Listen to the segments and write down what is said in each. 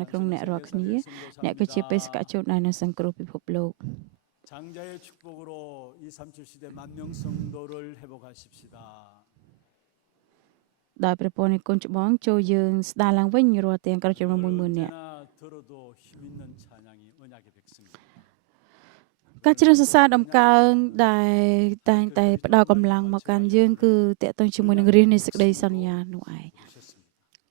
នៅក្នុងអ្នករាល់គ្នាអ្នកគឺជាបេសកជនដែលនឹងសង្គ្រោះពិភពលោក 장자의 축복으로 237 시대 만명 성도를 회복하십시다. ដោយព្រះពរនៃគុណច្បងចូលយើងស្ដារឡើងវិញរាល់ទាំងក្រុមជំនុំ10000នាក់ 들어도 힘 있는 찬양이 언약의 백성입니다. ការជ្រើសសរសើរដំកើងដែលតែងតែផ្ដល់កម្លាំងមកកាន់យើងគឺតេតងជាមួយនឹងរាជនៃសេចក្តីសន្យានោះឯង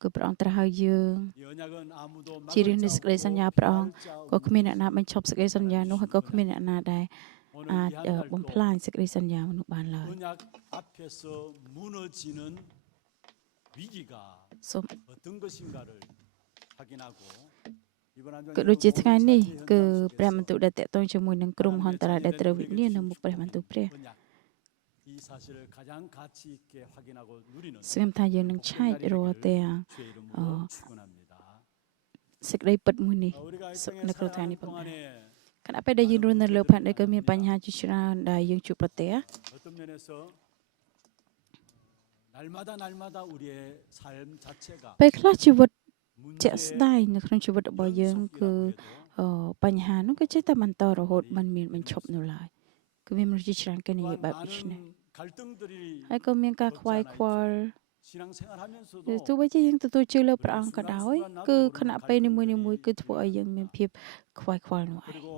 គឺព្រះអង្គត្រាស់ឲ្យយើង 이 언약은 아무도 ជារាជនៃសេចក្តីសន្យាព្រះអង្គក៏គ្មានអ្នកណាបញ្ឈប់សេចក្តីសន្យានោះហើយក៏គ្មានអ្នកណាដែលអាចបំផ្លាញសេចក្តីសន្យានោះបានឡើយ 언약 앞에서 무너지는 위기가សូម 어떤 것인가를 확인하고 이번 한 ក៏ដូចជាថ្ងៃនេះគឺព្រះបន្ទូលដែលតេតងជាមួយនឹងក្រុមហន្តរាយដែលត្រូវវិនិច្ឆ័យនៅមុខព្រះបន្ទូលព្រះ 이 사실을 가장 가치 있게 확인하고 누리는 សង្ឃឹមថាយើងនឹងឆែករាល់ទាំង 주의 이름으로 축원합니다. សេចក្តីពិតមួយនេះ 우리가 នៅក្នុងថ្ងៃនេះផងដែរ 동안에 ខណៈពេលដែលយើងរស់នៅលើផែនដីក៏មានបញ្ហាជាច្រើនដែលយើងជួបប្រទះ 어떤 면에서 날마다 우리의 삶 자체가 ពេលខ្លះជីវិតជាក់ស្ 문제 ដែងនៅក្នុងជីវិតរបស់យើងគឺបញ្ហានោះគឺចេះតែបន្តរហូតមិនមានបញ្ឈប់នៅឡើយគឺមានមនុស្សជាច្រើនគេនិយាយបែបនេះ 많은 갈등들이 ហើយក៏មានការខ្វាយខ្វល់ 신앙생활하면서도 ទោះបីជាយើងទទួលជឿលើព្រះអង្គក៏ដោយគឺខណៈពេលនីមួយៗគឺធ្វើឲ្យយើងមានភាពខ្វាយខ្វល់នោះឯង 그리고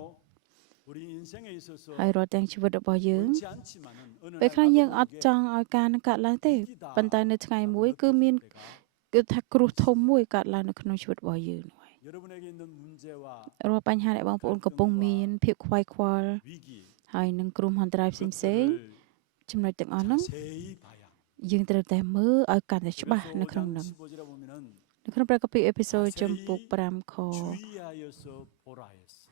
우리 인생에 있어서 ហើយរាល់ទាំងជីវិតរបស់យើង 원치 않지만은 어느 ពេលខ្លះយើងអត់ 나도 ចង់ឲ្យការនឹងកើតឡើងទេប៉ុន្តែនៅថ្ងៃមួយគឺមានគឺថាគ្រោះធំមួយកើតឡើងនៅក្នុងជីវិតរបស់យើងនោះឯង 여러분에게 있는 문제와 រាល់បញ្ហាដែលបងប្អូនកំពុងមានភាពខ្វាយខ្វល់ 위기 ហើយនឹងគ្រោះមហន្តរាយផ្សេងៗ 그것들을 ចំណុចទាំងអស់ហ្នឹង 자세히 봐야 យើងត្រូវតែមើលឲ្យកាន់តែច្បាស់នៅក្នុង 그래서 ហ្នឹង 5장 15절에 보면은 នៅក្នុងព្រះគម្ពីរអេពីសូតចំពុក5ខ 주의하여서 보라 했어.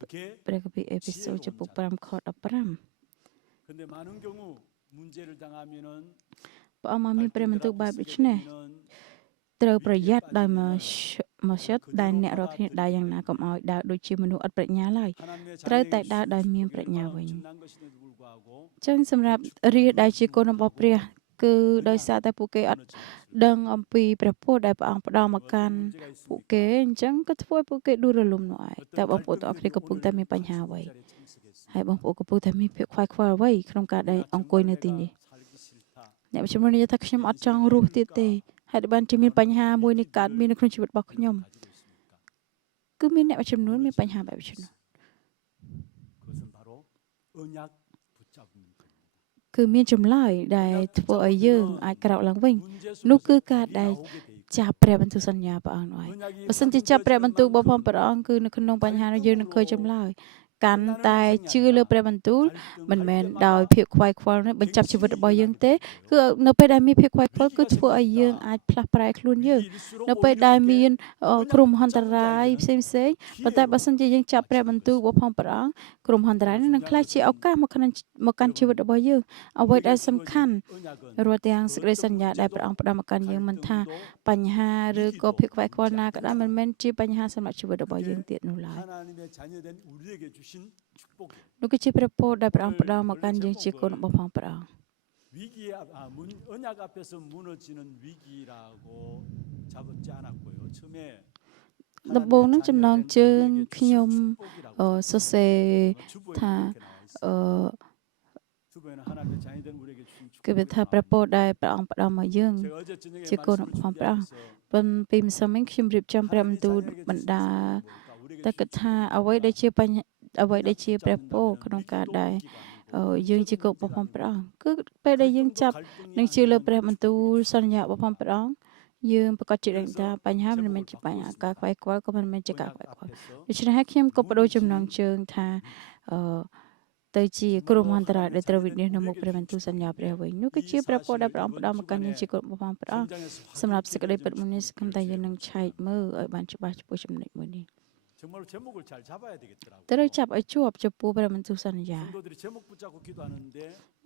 그게 ព្រះគម្ពីរអេពីសូតចំពុក5ខ15 근데 많은 경우 문제를 당하면은 ព្រះអង្គមកមានព្រះបន្ទូលបែបដូច្នេះ 되면은 ត្រូវប្រយ័ត្នដោយមកសិតដែលអ្នករាល់គ្នាដើរយ៉ាងណាកុំឲ្យដើរដូចជាមនុស្សអត់ប្រាជ្ញាឡើយ 하나님의 ត្រូវតែ 자녀의 ដើរដោយមាន 축복이 ប្រាជ្ញាវិញ 엄청난 것인데도 불구하고 ចឹងសម្រាប់រាជដែលជាកូនរបស់ព្រះគឺដោយសារតែពួកគេអត់ដឹងអំពីព្រះពរដែលព្រះអង្គផ្ដល់មកកាន់ពួកគេអញ្ចឹងក៏ធ្វើឲ្យពួកគេដួលរលំនោះឯងតែបងប្អូនទាំងអស់គ្នាកំពុងតែមានបញ្ហាអ្វី ហើយបងប្អូនកំពុងតែមានភាពខ្វាយខ្វល់អ្វីក្នុងការដែលអង្គុយនៅទីនេះ អ្នកជំនុំនិយាយថាខ្ញុំអត់ចង់រស់ទៀតទេហើយបានជាមានបញ្ហាមួយនេះកើតមាននៅក្នុងជីវិតរបស់ខ្ញុំគឺមានអ្នកចំនួនមានបញ្ហាបែបនេះ 그것은 바로 언약 붙잡는 겁니다. គឺមានចម្លើយដែលធ្វើឲ្យយើងអាចក្រោកឡើងវិញ 문제 នោះគឺ 속에서 ការ 길이 ដែល 나오게 돼 있고 ចាប់ព្រះបន្ទូលសន្យាព្រះអង្គនោះឯង 언약이 បើសិនជាចាប់ព្រះបន្ទូលរបស់ 만큼 ព្រះអង្គគឺនៅក្នុងបញ្ហានោះយើងនឹងឃើញចម្លើយកាន់តែជឿលើព្រះបន្ទូលមិនមែនដោយភាពខ្វាយខ្វល់នេះបញ្ចប់ជីវិតរបស់យើងទេគឺនៅពេលដែលមានភាពខ្វាយខ្វល់គឺធ្វើឲ្យយើងអាចផ្លាស់ប្រែខ្លួនយើង នៅពេលដែលមានគ្រោះមហន្តរាយផ្សេងៗប៉ុន្តែបើសិនជាយើងចាប់ព្រះបន្ទូលរបស់ព្រះអង្គគ្រោះមហន្តរាយនេះនឹងក្លាយជាឱកាសមកកាន់ជីវិតរបស់យើងអ្វីដែលសំខាន់រាល់ទាំងសេចក្តីសន្យាដែលព្រះអង្គផ្ដល់មកកាន់យើងមិនថាបញ្ហាឬក៏ភាពខ្វាយខ្វល់ណាក៏ដោយមិនមែនជាបញ្ហាសម្រាប់ជីវិតរបស់យើងទៀតនោះឡើយ 하나님의 자녀된 우리에게 주신 축복 នោះគឺជាព្រះពរដែលព្រះអង្គផ្ដល់មកកាន់យើងជាកូនរបស់ព្រះអង្គ 위기의 언약 앞에서 무너지는 위기라고 잡지 않았고요. 처음에 ដំបូងនឹងចំណងជើងខ្ញុំសរសេរថា주보에는 하나님의 자녀된 우리에게 주신 គឺវាថាព្រះពរដែលព្រះអង្គផ្ដល់មកយើង 제가 어제 저녁에 ជាកូនរបស់ព្រះអង្គ ប៉ុន្តែពីម្សិលមិញខ្ញុំរៀបចំព្រះបន្ទូលបណ្ដាតែគិតថាអ្វីដែលជាព្រះពរក្នុងការដែលយើងជាកូនរបស់ព្រះអង្គគឺពេលដែលយើងចាប់នឹងជឿលើព្រះបន្ទូលសន្យារបស់ព្រះអង្គយើងប្រកាសជាដឹងថាបញ្ហាមិនមែនជាបញ្ហាការខ្វាយខ្វល់ក៏មិនមែនជាការខ្វាយខ្វល់ដូច្នេះហើយខ្ញុំក៏បដូរចំណងជើងថាទៅជាគ្រោះមហន្តរាយដែលត្រូវវិនិច្ឆ័យនៅមុខព្រះបន្ទូលសន្យាព្រះវិញនោះគឺជាព្រះពរដែលព្រះអង្គផ្ដល់មកកាន់យើងជាកូនរបស់ព្រះអង្គសម្រាប់សេចក្តីពិតមួយនេះសង្ឃឹមថាយើងនឹងឆែកមើលឲ្យបានច្បាស់ចំពោះចំណុចមួយនេះ 정말 제목을 잘 잡아야 되겠더라고요. ត្រូវចាប់ឲ្យជាប់ចំពោះព្រះបន្ទូលសន្យា 성도들이 제목 붙잡고 기도하는데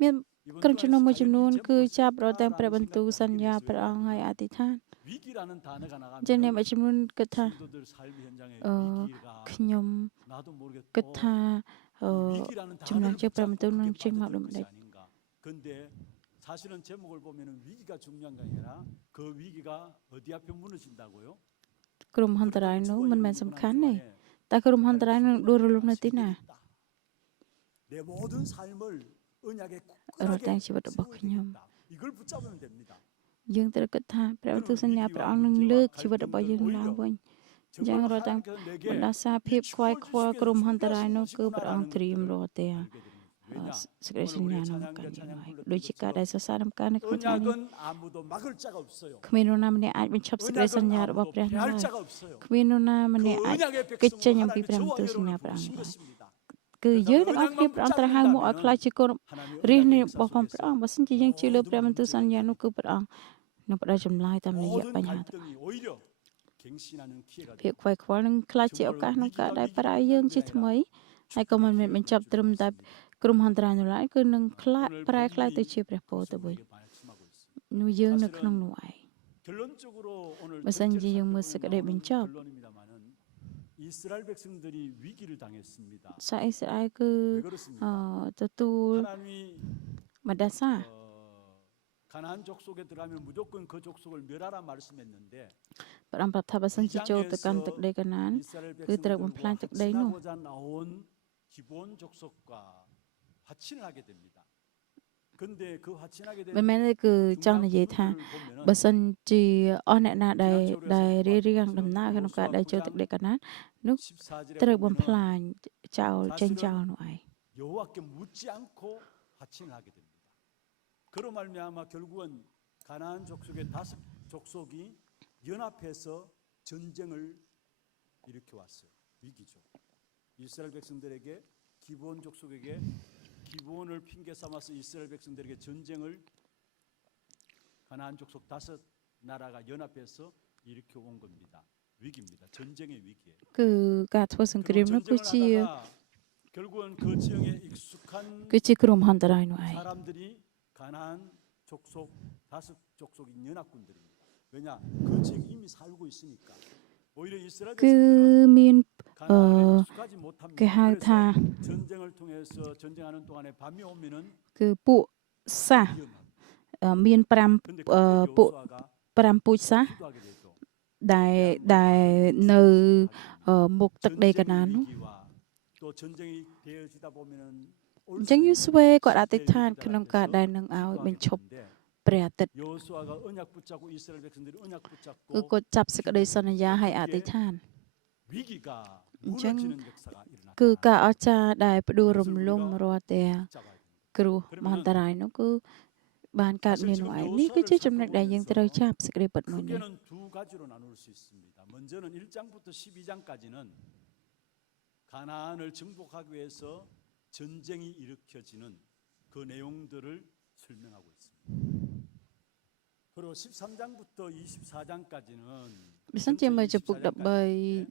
មានក្រុមជំនុំមួយចំនួនគឺចាប់រត់ទាំងព្រះបន្ទូលសន្យាព្រះអង្គឲ្យអធិដ្ឋាន 위기라는 단어가 ចឹងអ្នក 나가면 មួយចំនួនគិតថា 성도들 삶 현장에 위기가 ខ្ញុំ 나도 모르게 គិតថា 위기라는 ចំណង 단어를 ជើងព្រះបន្ទូលនឹង 붙잡고 ចេញមកដូ 빠져들 ចម្ដេ 것이 ច 아닌가. 근데 사실은 제목을 보면은 위기가 중요한 게 아니라 그 위기가 어디 앞에 무너진다고요? ក្រុមហន្តរាយនោះមិនមែនសំ 그런 ខាន់ទេ 동안에 តែក្រុមហន្តរាយនឹងដួលរលំនៅទីណា 내 모든 삶을 언약에 រត់ទាំង 굳건하게 ជីវិតរបស់ខ្ញុំ 세워야 됩니다. 이걸 붙잡으면 됩니다. យើងត្រូវគិតថាព្រះបន្ទូលសញ្ញាព្រះអង្គនឹងលើកជីវិតរបស់យើងឡើងវិញ យ៉ាងរត់ទាំង 하나님께서 내게 បណ្ដាសាភាពខ្វាយខ្វល់ក្រុមហន្តរាយនោះគឺព្រះអង្គត្រៀមរត់ទាំង 알게 됩니다. 왜냐? សេចក្តីសញ្ញានោះមកកាន់យើងហើយដូចជាការដែលសរសើរដំណើរនៅក្នុងថ្ងៃនេះ 언약은 아무도 막을 자가 없어요. គ្មាននរណាម្នាក់អាចបញ្ឈប់សេចក្តីសញ្ញារបស់ព្រះនោះ 할 ឡើយ 자가 없어요. គ្មាននរណាម្នាក់អាច 언약의 កិច្ចចេញ 백성을 អំពី 하나님이 ព្រះបន្ទូល 저와 សញ្ញា 여러분을 ព្រះអង្គ 부르신 ឡើយ 것입니다. គឺយើងទាំងអស់គ្នាព្រះអង្គត្រាស់ហៅមកឲ្យខ្លាចជាកូន 하나님의 រាជនៃ 언약의 របស់ផងព្រះអង្គបើសិនជាយើងជឿលើព្រះបន្ទូលសញ្ញានោះគឺព្រះអង្គនឹងផ្ដល់ចម្លើយតាមរយៈ 모든 បញ្ហាទាំង 갈등이 오히려 갱신하는 기회가 ភាព 됩니다. ខ្វាយខ្វល់នឹងខ្លាចជាឱកាសក្នុងការដែលប្រើយើងជាថ្មីហើយក៏មិនមែនបញ្ចប់ត្រឹមតែក្រុមហន្តរាយនោះឡើយគឺនឹងខ្លាចប្រែខ្លាយទៅជាព្រះពរទៅវិញ 우리에게 말씀하고 있습니다. នោះយើងនៅក្នុងនោះឯង 결론적으로 오늘 무슨 첫째 이제 살펴보는 무슨 그래, 나오는 민첩. 결론입니다만은 이스라엘 백성들이 위기를 당했습니다. សាអ៊ីស្រាអែលគឺ 왜 그렇습니까? ទទួល 하나님이 បណ្ដាសា 가나안 족속에 들어가면 무조건 그 족속을 멸하라 말씀했는데 ព្រះអង្គប្រាប់ថាបើសិនជាចូលទៅកាន់ទឹកដីកាណាន 이스라엘 그 들어가 백성들과 플랜 딱 돼 있노. 화친하고자 나온 기본 족속과 화친을 하게 됩니다. 근데 그 화친하게 មិន 되는 មែនទេគឺចង់និយាយថា 부분을 បើសិនជាអស់អ្នកណាដែលរៀបរៀងដំណើរក្នុងការដែលចូលទឹកដីកាណាន នោះ 14절에 ត្រូវបំ 보면은 ផ្លាញចោលចេញចោលនោះឯង 여호와께 묻지 않고 화친을 하게 됩니다. 그로 말미암아 결국은 가나안 족속의 5 족속이 연합해서 전쟁을 일으켜 왔어요. 위기죠. 이스라엘 백성들에게 기브온 족속에게 기브온을 핑계 삼아서 이스라엘 백성들에게 전쟁을 가나안 족속 5 나라가 연합해서 일으켜 온 겁니다. 위기입니다. 전쟁의 위기예요. គឺការធ្វើសង្គ្រាម 그리고 នោះគឺ 전쟁을 ជា 하다가 결국은 그 지형에 익숙한 គឺជាក្រុមហន្តរាយនោះឯង 사람들이 가나안 족속 5 족속인 연합군들입니다. 왜냐? 그 지역 이미 살고 있으니까. 오히려 이스라엘 គឺ 백성들은 មាន 가나안에 익숙하지 못합니다. 그 하다. 그래서 전쟁을 통해서 전쟁하는 동안에 밤이 오면은 គឺពួកសាស 위험합니다. មាន 근데 5 ពួក 여호수아가 5ពូជសាស 기도하게 되죠. ដែលនៅមុខទឹកដីកាណាននោះ 위기와 또 전쟁이 되어지다 보면은 អញ្ចឹងយូស្វេគាត់អធិដ្ឋានក្នុងការដែលនឹងឲ្យបញ្ឈប់ព្រះអាទិត្យ 여호수아가 언약 붙잡고 이스라엘 백성들이 언약 គឺ 붙잡고 គាត់ចាប់សេចក្តីសន្យាឲ្យអធិដ្ឋាន 위기가 어쩌- 무너지는 역사가 일어났다. គឺការអស្ចារ្យដែលផ្ដួលរំលំរាល់ទាំង 잡아야 됩니다. គ្រោះមហន្តរាយនោះគឺបានកើតមាននោះឯងនេះគឺជាចំណុចដែលយើងត្រូវចាប់សេចក្តីពិតមួយនេះ 크게는 두 가지로 나눌 수 있습니다. 먼저는 1장부터 12장까지는 가나안을 정복하기 위해서 전쟁이 일으켜지는 그 내용들을 설명하고 있습니다. 그리고 13장부터 24장까지는 បើសិនជាមើលចំពុក13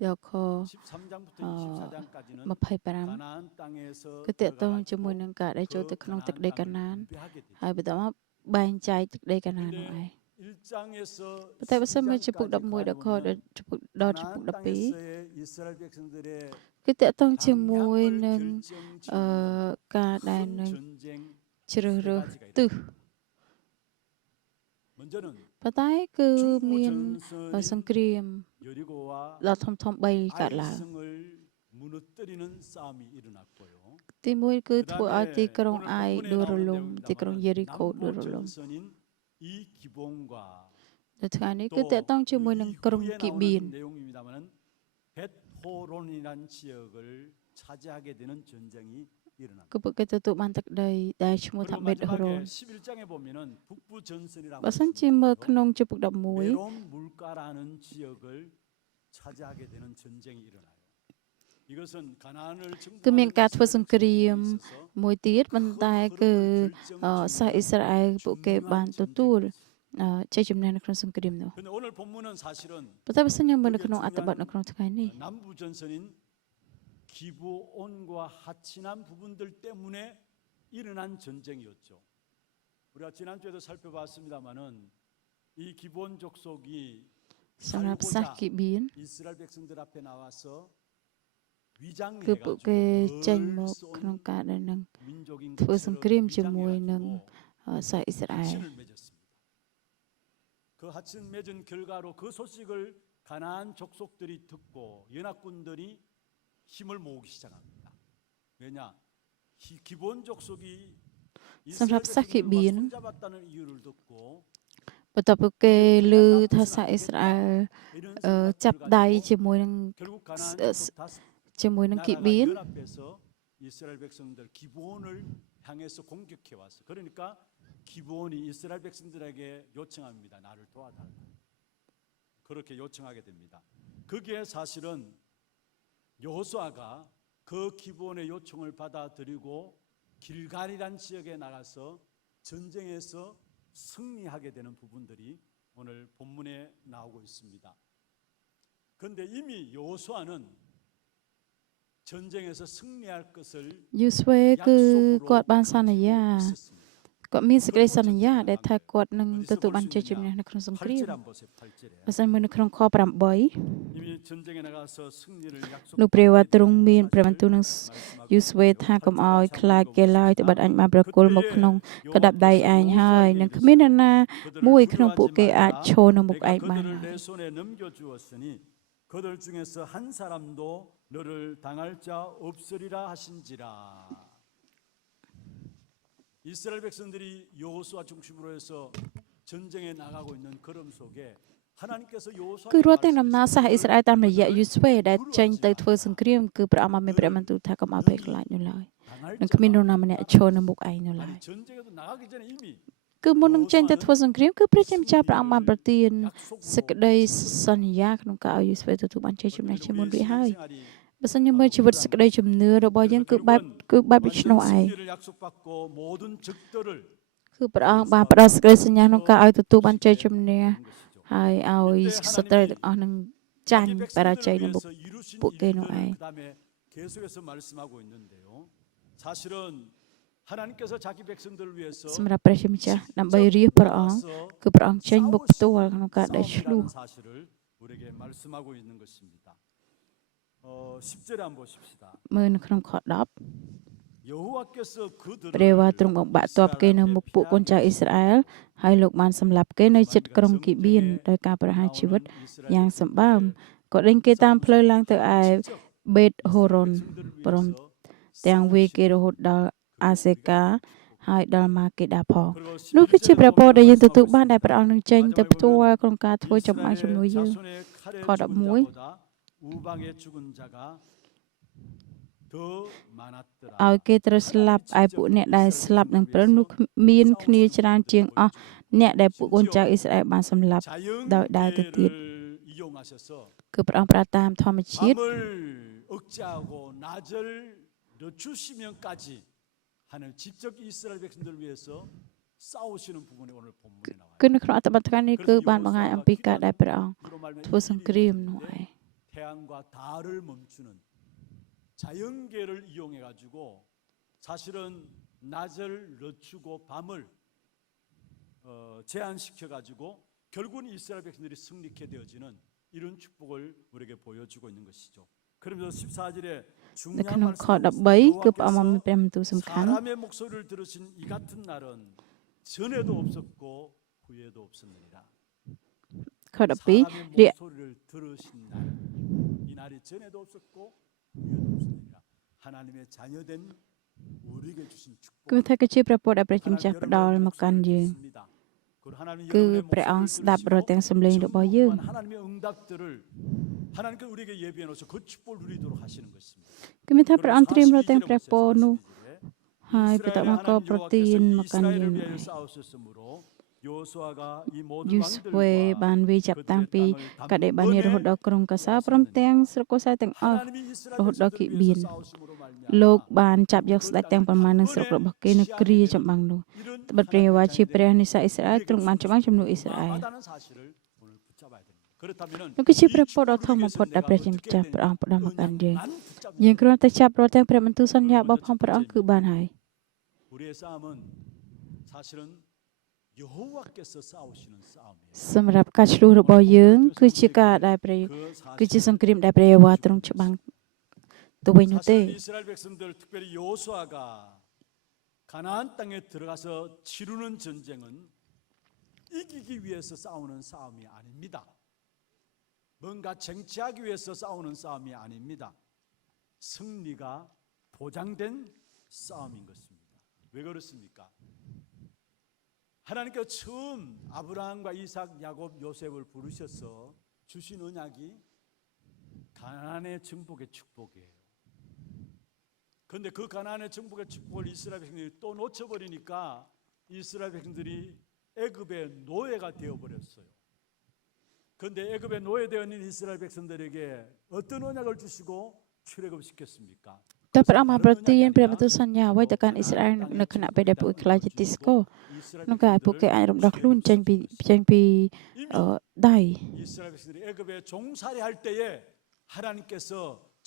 ដល់ខ 13장부터 24장까지는 25 가나안 땅에서 គឺតកតងជាមួយនឹងការដែលចូលទៅក្នុងទឹកដីកាណាន 분배하게 되죠. ហើយបន្តមកបែងចែកទឹកដីកាណាននោះឯង 1장에서 ប៉ុន្តែបើសិនមើលចំពុក11ដល់ខដល់ចំពុក12 땅에서의 이스라엘 백성들의 គឺតកតងជាមួយនឹងការដែលនឹង 전쟁 ជ្រើសរើស 세 가지가 ទិស 있습니다. 먼저는 ប៉ុន្តែគឺមាន 중부전선인 សង្គ្រាម 여리고와 ដ៏ធំៗ3កើតឡើង 아이성을 무너뜨리는 싸움이 일어났고요. ទី1គឺធ្វើឲ្យទី 그다음에 ក្រុង 오늘 អាយ 본문에 ដួលរ 나오는 លំទីក្រុង 내용입니다만 យេរីកូដួលរលំ 남부전선인 이 기본과 នៅថ្ងៃនេះគឺ 또 តកតងជាមួយនឹងក្រុង 이후에 គីបៀន 나오는 내용입니다만은 벳호론이라는 지역을 차지하게 되는 전쟁이 일어납니다. គឺពួកគេទទួលបានទឹកដីដែលឈ្មោះថា 그리고 បេតហូរ៉ូន 마지막에 11장에 보면은 북부 전선이라고 បើសិនជាមើលក្នុងចំពុក11 메론 물가라는 지역을 차지하게 되는 전쟁이 일어나요. 이것은 가나안을 គឺមានការធ្វើសង្គ្រាម 있어서 មួយទៀតប៉ុន្តែគឺ សាសអ៊ីស្រាអែលពួកគេបានទទួលជ័យជំនះនៅក្នុងសង្គ្រាមនោះ 근데 오늘 본문은 사실은 ប៉ុន្តែបើសិនយើងមើលនៅក្នុងអត្ថបទនៅក្នុងថ្ងៃនេះ 남부 전선인 기브온과 하친한 부분들 때문에 일어난 전쟁이었죠. 우리가 지난주에도 살펴봤습니다마는 이 기브온 족속이 សម្រាប់សាសគីបៀន 이스라엘 백성들 앞에 나와서 គឺពួកគេចេញមក 위장해가지고 ក្នុងការដែលនឹង 민족인 ធ្វើសង្គ្រាម 것처럼 ជាមួយនឹង 위장해가지고 សាសអ៊ីស្រាអែល 하친을 맺었습니다. 그 하친 맺은 결과로 그 소식을 가나안 족속들이 듣고 연합군들이 힘을 모으기 시작합니다. 왜냐? 기본 족속이 이스라엘 백성들과 손잡았다는 이유를 듣고 បន្ទាប់ពីគេឮថាសាសអ៊ីស្រាអែល 이런 ចាប់ 생각들을 ដៃ 가지고 ជាមួយនឹង 결국 가나안 족속 다섯 ជាមួយនឹងគី 나라가 បៀន 연합해서 이스라엘 백성들 기브온을 향해서 공격해 왔어. 그러니까 기브온이 이스라엘 백성들에게 요청합니다. 나를 도와달라. 그렇게 요청하게 됩니다. 그게 사실은 여호수아가 그 기브온의 요청을 받아들이고 길갈이란 지역에 나가서 전쟁에서 승리하게 되는 부분들이 오늘 본문에 나오고 있습니다. 그런데 이미 여호수아는 전쟁에서 승리할 것을 យូស្វេគឺ 약속으로 គាត់បានសន្យា 있었습니다. គាត់មានសេចក្តីសន្យាដែលថាគាត់នឹងទទួលបានជ័យជំនះនៅក្នុងសង្គ្រាម 8절에 한번 보세요. 8절에. បើសិនមើលនៅក្នុងខ 8 이미 전쟁에 나가서 승리를 នោះព្រះវ៉ា 약속받게 ទ្រង់មាន 된 ព្រះបន្ទូលនឹង 말씀하고 យូស្វេ 있는데요. ថាកុំឲ្យខ្លាចគេឡើយត្បិតអញបានប្រគល់មក 그때에 ក្នុងកណ្ដាប់ដៃឯងហើយនឹងគ្មាននរណា 그들을 មួយក្នុងពួក 두려워하지 គេអាច 말라. ឈរនៅមុខឯ 내가 ងបាន 그들을 ឡើយ 내 손에 넘겨주었으니 그들 중에서 한 사람도 너를 당할 자 없으리라 하신지라. 이스라엘 백성들이 여호수아 중심으로 해서 전쟁에 나가고 있는 걸음 속에 하나님께서 គឺ 여호수아에게 រាល់ទាំងដំណើរសាសអ៊ីស្រាអែលតាមរយៈ 말씀하셨어요. យូស្វេដែលចេញទៅធ្វើសង្គ្រាមគឺព្រះអង្គបានមានព្រះបន្ទូលថាកុំឲ្យភ័យខ្លាចនោះឡើយ 당할 នឹងគ្មាននរ 자가 ណាម្នាក់ឈរនៅមុខឯងនោះឡើយ 아니 전쟁에도 나가기 전에 이미 គឺមុននឹងចេញទៅធ្វើសង្គ្រាមគឺព្រះជាម្ចាស់ព្រះអង្គបានប្រទាន សេច 약속으로 ក្តីសន្យាក្នុងការឲ្យយូស្វេទទួលបានជ័យជំនះជាមុនរួចហើយ 생활이 បើសិនយើងមើលជីវិតសេចក្តីជំនឿរបស់យើងគឺបែបដូច្នោះឯង 승리를 약속받고 모든 적들을 គឺព្រះអង្គបានផ្ដល់សេចក្តីសញ្ញាក្នុងការឲ្យទទួលបានជ័យជំនះ 하는 것이죠. ហើយឲ្យសត្រូវទាំងអស់នឹងចាញ់បរាជ័យនៅមុខ ពួកគេនោះឯង 그다음에 계속해서 말씀하고 있는데요. 사실은 하나님께서 자기 백성들을 위해서 សម្រាប់ព្រះជាម្ចាស់ដើម្បីរៀបព្រះអង្គគឺព្រះអង្គចេញមុខផ្ទាល់ក្នុងការដែលឆ្លុះ 싸움이라는 사실을 우리에게 말씀하고 있는 것입니다. 10절에 한번 보십시다. មើលនៅក្នុងខ 10 여호와께서 그들을 ព្រះវ៉ាទ្រង់បំបាក់ទ័ពគេនៅមុខពួកកូនចៅអ៊ីស្រាអែលហើយលោកបានសម្លាប់គេនៅជិតក្រុងគីបៀនដោយការប្រហារជីវិតយ៉ាងសម្បើមក៏ដេញគេតាមផ្លូវឡើងទៅឯបេតហូរុនព្រមទាំងវាយគេរហូតដល់អាសេកាហើយដល់ម៉ាកេដាផងនោះគឺជាព្រះពរដែលយើងទទួលបានដែលព្រះអង្គនឹងចេញទៅផ្ទាល់ក្នុងការធ្វើចំបាំងជំនួយយើង ខ 11 우방에 죽은 자가 더 많았더라. ឲ្យគេត្រូវស្លាប់ឯពួកអ្នកដែលស្លាប់នឹងព្រឹងនោះមានគ្នាច្រើនជាងអស់អ្នកដែលពួកកូនចៅអ៊ីស្រាអែលបានសម្លាប់ ដោយដើរទៅទៀត 자연계를 이용하셔서 គឺព្រះអង្គប្រើតាមធម្មជាតិ 밤을 억제하고 낮을 늦추시면까지 하는 직접 이스라엘 백성들을 위해서 싸우시는 부분이 오늘 본문에 나와요. គឺនៅក្នុងអត្ថបទថ្ងៃនេះគឺបានបង្ហាញអំពីការដែលព្រះអង្គ 그로 말미암아 ធ្វើសង្គ្រាមនោះឯង 태양과 달을 멈추는 자연계를 이용해 가지고 사실은 낮을 늦추고 밤을 제한시켜 가지고 결국은 이스라엘 백성들이 승리케 되어지는 이런 축복을 우리에게 보여주고 있는 것이죠. 그러면서 14절에 នៅ 중요한 ក្នុងខ 13 គឺព្រះអង្គបានមានព្រះបន្ទូលសំខាន់ 사람의 목소리를 들으신 이 같은 날은 전에도 없었고 후에도 없었느니라. ខ 12 사람의 목소리를 들으신 날, 이 날이 전에도 없었고 후에도 없었느니라. 하나님의 자녀된 우리에게 주신 គឺ 축복. ថាគឺជាព្រះពរដែលព្រះជាម្ចាស់ផ្ដល់មកកាន់យើង គឺព្រះអង្គស្ដាប់រាល់ទាំងសំឡេងរបស់យើង 하나님의 응답들을 하나님께 우리에게 예비해 놓으셔 그 축복을 누리도록 하시는 것입니다. គឺមានថាព្រះអង្គត្រៀមរាល់ទាំងព្រះពរនោះហើយបន្ទាប់មកក៏ប្រទានមកកាន់យើង 이스라엘을 싸우셨으므로 여호수아가 이 모든 យូស្វេបានវាយចាប់តាំងពីកាដេបានីរហូតដល់ក្រុងកាសាព្រមទាំងស្រុកកូសាទាំងអស់ 하나님이 이스라엘រហូតដល់គីបៀន 싸우심으로 말미암아 លោកបានចាប់យកស្ដេចទាំងប៉ុន្មាននឹងស្រុករបស់គេនៅគ្រាចម្បាំងនោះ 이런 ត្បិតព្រះយេហូវ៉ាជាព្រះនៃសាសអ៊ីស្រាអែលទ្រង់បានចម្បាំងជំនួសអ៊ីស្រាអែល 마다는 사실을 오늘 붙잡아야 됩니다. 그렇다면은 នោះគឺជាព្រះពរដ៏ធំបំផុតដែលព្រះជាម្ចាស់ព្រះអង្គផ្ដល់មកកាន់យើងយើងគ្រាន់តែចាប់រាល់ទាំងព្រះបន្ទូលសន្យារបស់ព្រះអង្គគឺបានហើយ 우리의 싸움은 사실은 여호와께서 싸우시는 싸움이에요. សម្រាប់ការឆ្លុះរបស់យើងគឺជាការដែលព្រះ 그 គឺជា 사실 សង្គ្រាមដែលព្រះយេហូវ៉ាទ្រង់ច្បាំងទៅវិញនោះទេ 사실은 이스라엘 백성들 특별히 여호수아가 가나안 땅에 들어가서 치르는 전쟁은 이기기 위해서 싸우는 싸움이 아닙니다. 뭔가 쟁취하기 위해서 싸우는 싸움이 아닙니다. 승리가 보장된 싸움인 것입니다. 왜 그렇습니까? 하나님께서 처음 아브라함과 이삭, 야곱, 요셉을 부르셔서 주신 언약이 가나안의 정복의 축복이에요. 그런데 그 가나안의 정복의 축복을 이스라엘 백성들이 또 놓쳐버리니까 이스라엘 백성들이 애굽의 노예가 되어버렸어요. 그런데 애굽의 노예되어 있는 이스라엘 백성들에게 어떤 언약을 주시고 출애굽시켰습니까? តែព្រះអង្គបានប្រទានព្រះបន្ទូលសន្យាអ្វីទៅកាន់អ៊ីស្រាអែលនៅខណៈពេលដែលពួកគេខ្លាចជាទីស្គាល់ក្នុងការឲ្យពួកគេអាចរំដោះខ្លួនចេញពីដៃ 이스라엘 백성들이 애굽에 종살이 할 때에 하나님께서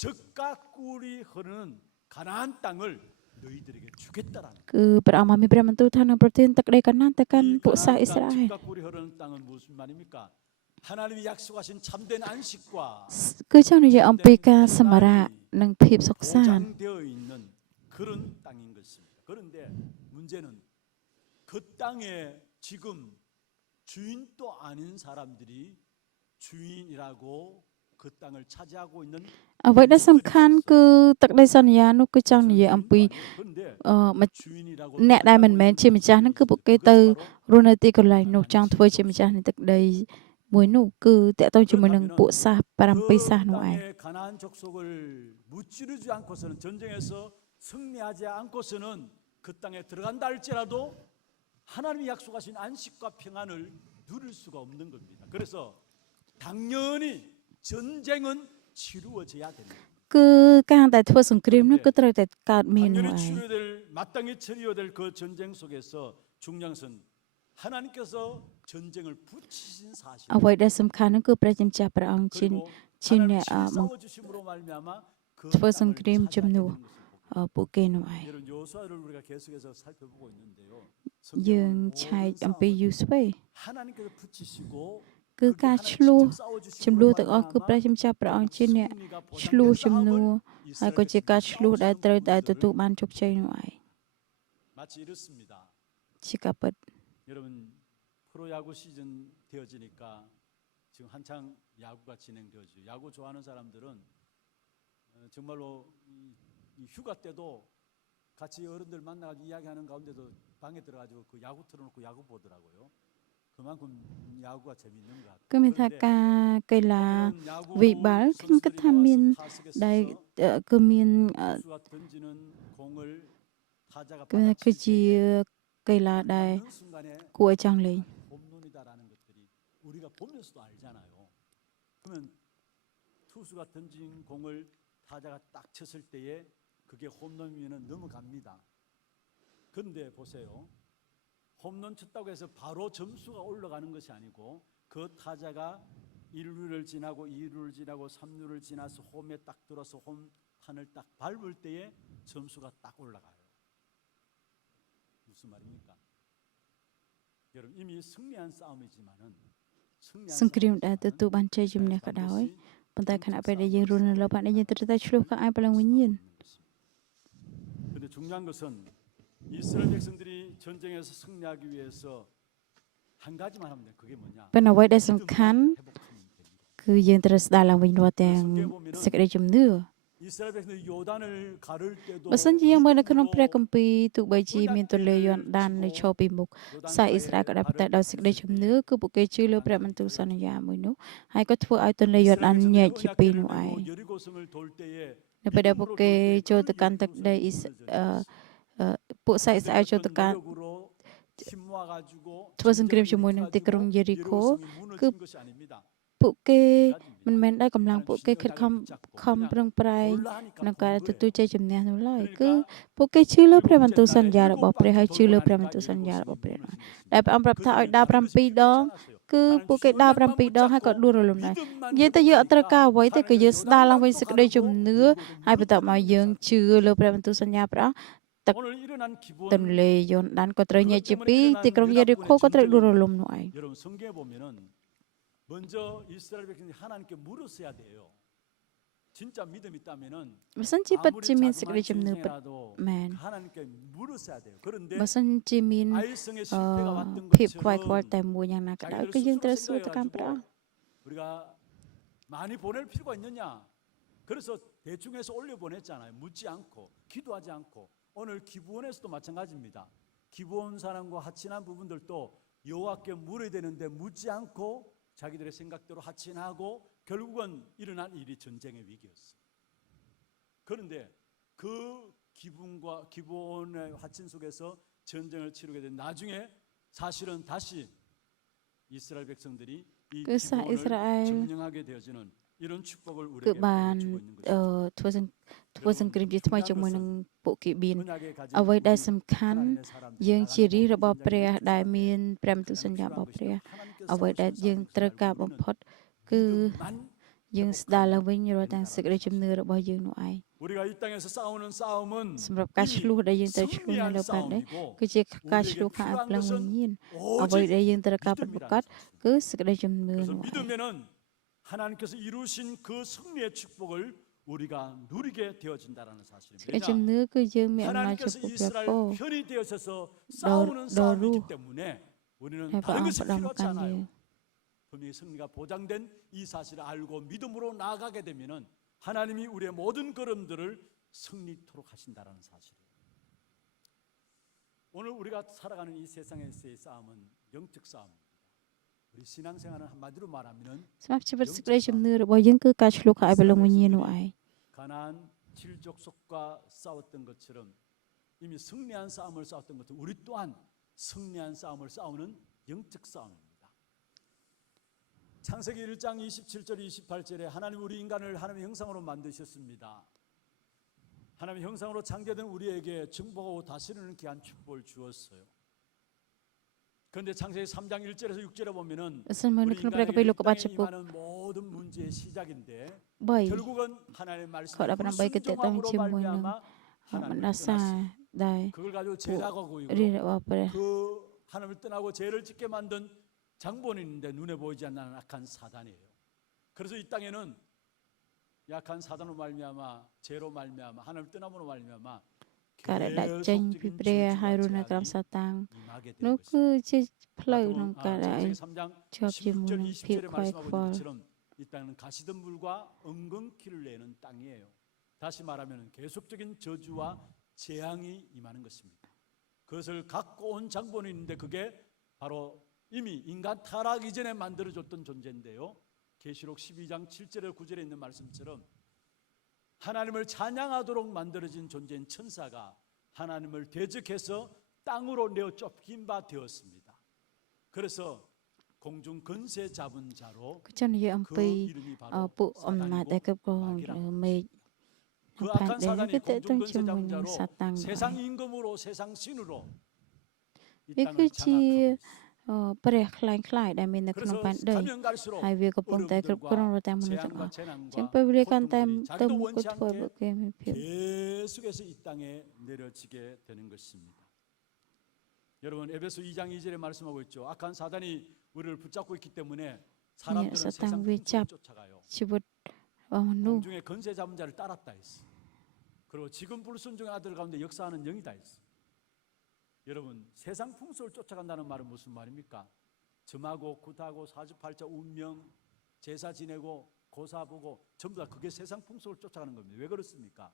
젖과 꿀이 흐르는 가나안 땅을 너희들에게 주겠다라는 គឺព្រះអង្គបានមានព្រះបន្ទូលថានឹងប្រទានទឹកដីកាណានទៅកាន់ពួកសាសអ៊ីស្រាអែល 젖과 꿀이 흐르는 땅은 무슨 말입니까? 하나님이 약속하신 참된 안식과 គឺចង់និយាយអំពីការសម្រាកនិងភាពសុខសាន្ត 보장되어 있는 그런 땅인 것입니다. 그런데 문제는 그 땅에 지금 주인도 아닌 사람들이 주인이라고 그 땅을 차지하고 있는 អ្វីដែលសំខាន់គឺទឹកដីសន្យានោះគឺចង់និយាយអំពី 그런데 អ្នកដែលមិនមែនជាម្ចាស់ហ្នឹងគឺពួកគេទៅរស់នៅទីកន្លែងនោះចង់ធ្វើជាម្ចាស់នៃទឹកដីមួយនោះគឺតកតងជាមួយនឹងពួកសាស7សាសនោះឯង 땅의 가나안 족속을 무찌르지 않고서는 전쟁에서 승리하지 않고서는 그 땅에 들어간다 할지라도 하나님이 약속하신 안식과 평안을 누릴 수가 없는 겁니다. 그래서 당연히 전쟁은 치루어져야 됩니다. គឺការដែលធ្វើសង្គ្រាមនោះគឺត្រូវតែកើតមាននោះ 당연히 ឯង 치료될 마땅히 치료해야 될 그 전쟁 속에서 중요한 것은 하나님께서 전쟁을 붙이신 사실. អ្វីដែលសំខាន់នោះគឺព្រះជាម្ចាស់ព្រះអង្គជា 그리고 អ្នក 하나님이 싸워 주심으로 말미암아 그ធ្វើស 땅을 ង្គ្រាមជំនួស 차지하게 되는 것입니다. ពួកគេនោះឯង 이런 요수아를 우리가 계속해서 살펴보고 있는데요. យើង 성경은 ឆែក 모든 អំពី 싸움을 យូស្វេ 하나님께서 붙이시고 គឺការឆ្លោះចំនួនទាំងអស់គឺព្រះជាម្ចាស់ព្រះអង្គជាអ្នកឆ្លោះចំនួនហើយក៏ជាការឆ្លោះដែលត្រូវតែទទួលបានជោគជ័យនោះឯង 마치 이렇습니다. ជាការពិត 여러분 프로야구 시즌 되어지니까 지금 한창 야구가 진행되어지죠. 야구 좋아하는 사람들은 정말로 이 휴가 때도 같이 어른들 만나가지고 이야기하는 가운데도 방에 들어가지고 그 야구 틀어놓고 야구 보더라고요. 그만큼 야구가 재밌는 것 같아요. គឺមានថាការកីឡាវិបាល់ខ្ញុំគិតថាមានដែលគឺមាន 수가 던지는 공을 타자가 គឺជាកីឡាដែល 받는 순간에 គួរឲ្យចង់លេង 홈런이다라는 것들이 우리가 보면서도 알잖아요. 그러면 투수가 던진 공을 타자가 딱 쳤을 때에 그게 홈런이면 넘어갑니다. 그런데 보세요. 홈런 쳤다고 해서 바로 점수가 올라가는 것이 아니고 그 타자가 1루를 지나고 2루를 지나고 3루를 지나서 홈에 딱 들어서 홈판을 딱 밟을 때에 점수가 딱 올라가요. 무슨 말입니까? 여러분 이미 승리한 싸움이지만은 សង្គ្រាមដែលទទួលបានជ័យជំនះក៏ដោយប៉ុន្តែខណៈពេលដែលយើងរស់នៅលើផែនដីយើងត្រូវតែឆ្លោះក៏អាចប្រលឹងវិញ្ញាណ 그런데 중요한 것은 이스라엘 백성들이 전쟁에서 승리하기 위해서 한 가지만 하면 돼. 그게 뭐냐? ប៉ុន្តែអ្វីដែលសំខាន់ 회복하면 됩니다. គឺយើងត្រូវស្ដារឡើងវិញរាល់ទាំងសេចក្តីជំនឿ 이스라엘 백성들이 요단을 가를 때도 បើសិនជាយើងមើលនៅក្នុងព្រះគម្ពីរទោះបីជាមានទន្លេយន់ដាននៅឈរពីមុខសាសអ៊ីស្រាអែលក៏ដោយប៉ុន្តែដោយសេចក្តីជំនឿគឺពួកគេជឿលើព្រះបន្ទូលសន្យាមួយនោះហើយក៏ធ្វើឲ្យទន្លេយន់ដានញែកជាពីរនោះឯង 여리고성을 돌 때에 នៅពេលដែលពួកគេចូលទៅកាន់ទឹកដីពួកសាសអ៊ីស្រាអែលចូលទៅកាន់ 노력으로 힘모아가지고 ធ្វើសង្គ្រាមជាមួយនឹងទីក្រុងយេរីកូ 여리고성이 무너진 것이 아닙니다. ពួកគេមិនមែនដោយកម្លាំងពួកគេខិតខំប្រឹងប្រែងក្នុងការទទួលជ័យជំនះនោះឡើយគឺពួកគេជឿលើព្រះបន្ទូលសន្យារបស់ព្រះហើយជឿលើព្រះបន្ទូលសន្យារបស់ព្រះនោះដែលព្រះអង្គប្រាប់ថាឲ្យដើរ7ដងគឺពួកគេដើរ7ដងហើយក៏ដួលរលំដែរនិយាយទៅយើងអត់ត្រូវការអ្វីទេគឺយើងស្ដារឡើងវិញសេចក្តីជំនឿហើយបន្ទាប់មកយើងជឿលើព្រះបន្ទូលសញ្ញាព្រះអង្គ 오늘 일어난 기본 ទន្លេយន់ដានក៏ត្រូវញែកជាពីរទីក្រុងយេរីកូក៏ត្រូវដួលរលំនោះឯង 여러분 성경에 보면은 먼저 이스라엘 백성이 하나님께 물었어야 돼요. 진짜 믿음 있다면은 បើសិនជាពិតជាមានសេចក្តី 자그마치 ជំនឿពិត 인생이라도 មែន 하나님께 물었어야 돼요. 그런데 បើសិនជាមាន 아이성의 실패가 왔던 ភាពខ្វាយខ្វល់ 것처럼 តែមួយយ៉ាងណាក៏ដោយគឺយើងត្រូវសួរទៅកាន់ព្រះអង្គ 우리가 많이 보낼 필요가 있느냐? 그래서 대충해서 올려보냈잖아요. 묻지 않고 기도하지 않고. 오늘 기부원에서도 마찬가지입니다. 기부원 사람과 하친한 부분들도 여호와께 물어야 되는데 묻지 않고 자기들의 생각대로 하친하고 결국은 일어난 일이 전쟁의 위기였어요. 그런데 그 기부원의 하친 속에서 전쟁을 치르게 된 나중에 사실은 다시 이스라엘 백성들이 이 Cứ xã 기부원을 Israel 점령하게 되어지는 이런 축복을 cứ 우리에게 보여주고បាន 있는 것입니다. ធ្វើសង្គ្រាមជាថ្មីជាមួយនឹងពួកគីបៀន 은약에 가진 អ្វីដែល 우리 សំខាន់ 하나님의 사람들이 យើងជា 나가는 រាជ 모든 របស់ព្រះ 전쟁에 ដែល 역사하는 មានព្រះបន្ទូល 가장 សញ្ញា 필요한 របស់ព្រះ 것이요 하나님께서 អ្វីដែល 싸우시는 យើង 싸움을 ត្រូវការ 알고 បំ 우리는 ផុតគឺ 믿음만 យើងស្ដារឡើង 회복하면 វិញរាល់ទាំងសេចក្តីជំនឿរបស់យើងនោះឯង 우리가 이 땅에서 싸우는 싸움은 សម្រាប់ការឆ្លោះ 이미 ដែលយើងត្រូវឆ្លោះនៅ 승리한 លើផ្កានេះ 싸움이고 គឺជាការឆ្ 우리에게 លោះខាង 필요한 ព្រលឹងវិ 것은 ញ្ញាណអ្វី 오직 ដែលយើងត្រូវការប្រកប 믿음이라는 사실. គឺសេចក្តីជំនឿ 그래서 នោះឯង 믿으면은 하나님께서 이루신 그 승리의 축복을 우리가 누리게 되어진다라는 សេចក្តី 사실입니다. ជំនឿគឺយើងមានអំណាចចំ 하나님께서 ពោះព្រះ 이스라엘 ពរ 편이 되어서 싸우는 싸움이기 때문에 우리는 ហើយព្រះ 다른 អង្គ 것이 ផ្ដំ 필요하지 កាន់យើង 않아요. 분명히 승리가 보장된 이 사실을 알고 믿음으로 나아가게 되면은 하나님이 우리의 모든 걸음들을 승리토록 하신다라는 사실이에요. 오늘 우리가 살아가는 이 세상에서의 싸움은 영적 싸움입니다. 우리 신앙생활은 한마디로 말하면은 សម្រាប់ជីវិតសេចក្តីជំនឿរបស់យើងគឺការឆ្លោះខាងព្រលឹងវិញ្ញាណនោះឯង 가나안 7족속과 싸웠던 것처럼 이미 승리한 싸움을 싸웠던 것처럼 우리 또한 승리한 싸움을 싸우는 영적 싸움입니다. 창세기 1장 27절 28절에 하나님 우리 인간을 하나님의 형상으로 만드셨습니다. 하나님의 형상으로 창조된 우리에게 정복하고 다스리는 귀한 축복을 주었어요. 그런데 창세기 3장 1절에서 6절에 보면은 បើសិនមើលនៅ 우리 ក្នុងព្រះគម្ពីរ 인간에게 លោកុបាទ 이 ចំ 땅에 ពុក 임하는 모든 문제의 시작인데 3 결국은 하나님의 말씀에 ខ18គឺតកតង 불순종함으로 ជាមួយនឹង 말미암아 បណ្ 하나님을 ដាសា 떠났습니다. ដែល 그걸 가지고 죄라고 하고 រាជរបស់ព្រះ 그 하나님을 떠나고 죄를 짓게 만든 장본인인데 눈에 보이지 않는 악한 사단이에요. 그래서 이 땅에는 약한 사단으로 말미암아 죄로 말미암아 하나님을 떠남으로 말미암아 ការដែលដាក់ចេញពី 계속적인 ព្រះហើយរស់នៅ 저주와 ក្រោមសាតាំង 임하게 នោះ 되는 គឺ 것입니다. ជាផ្លូវក្នុងការដែល 창세기 3장 ជាប់ជាមួយ 16절 នឹងភាព 20절에 ខ្វាយ 말씀하고 ខ្វល់ 있는 것처럼 이 땅은 가시덤불과 엉겅퀴를 내는 땅이에요. 다시 말하면 계속적인 저주와 재앙이 임하는 것입니다. 그것을 갖고 온 장본인인데 그게 바로 이미 인간 타락 이전에 만들어졌던 존재인데요. 계시록 12장 7절에 9절에 있는 말씀처럼 하나님을 찬양하도록 만들어진 존재인 천사가 하나님을 대적해서 땅으로 내어 쫓긴 바 되었습니다. 그래서 공중 권세 잡은 자로 គឺចង់និយាយអំ 그 ពី 이름이 អ 바로 ពួកអំណាចដែលគ្រប់គ្រង 마귀라는 មេឃ 그 ផែន 악한 ដី 사단이 គឺតកតង 공중 ជា 권세 មួយ 잡은 នឹង 자로 សាតាំង 세상 임금으로 세상 신으로 이 វា 땅을 គឺជា 장악하고 있어요. ព្រះខ្លាំងខ្លាយដែលមាននៅក្នុង 그래서 ផែនដី 가면 갈수록 ហើយវាកំពុងតែគ្រប់គ្រងរតាមមនុស្សទាំងអ 재앙과 ស់ចឹង 재난과 ពេលវេលាកាន់តែ 고통들이 ទៅ 자기도 មុខក៏ 원치 ធ្វើឲ្យពួក 않게 គេមានភាព 계속해서 이 땅에 내려지게 되는 것입니다. 여러분 에베소 2장 2절에 말씀하고 있죠. 악한 사단이 우리를 붙잡고 있기 때문에 사람들은 사탄 세상 위에 풍속을 잡- 쫓아가요. ជីវិតរបស់មនុស្ស 공중에 건세 잡은 자를 따랐다 했어. 그리고 지금 불순종의 아들 가운데 역사하는 영이다 했어. 여러분 세상 풍속을 쫓아간다는 말은 무슨 말입니까? 점하고 굿하고 사주팔자 운명 제사 지내고 고사 보고 전부 다 그게 세상 풍속을 쫓아가는 겁니다. 왜 그렇습니까?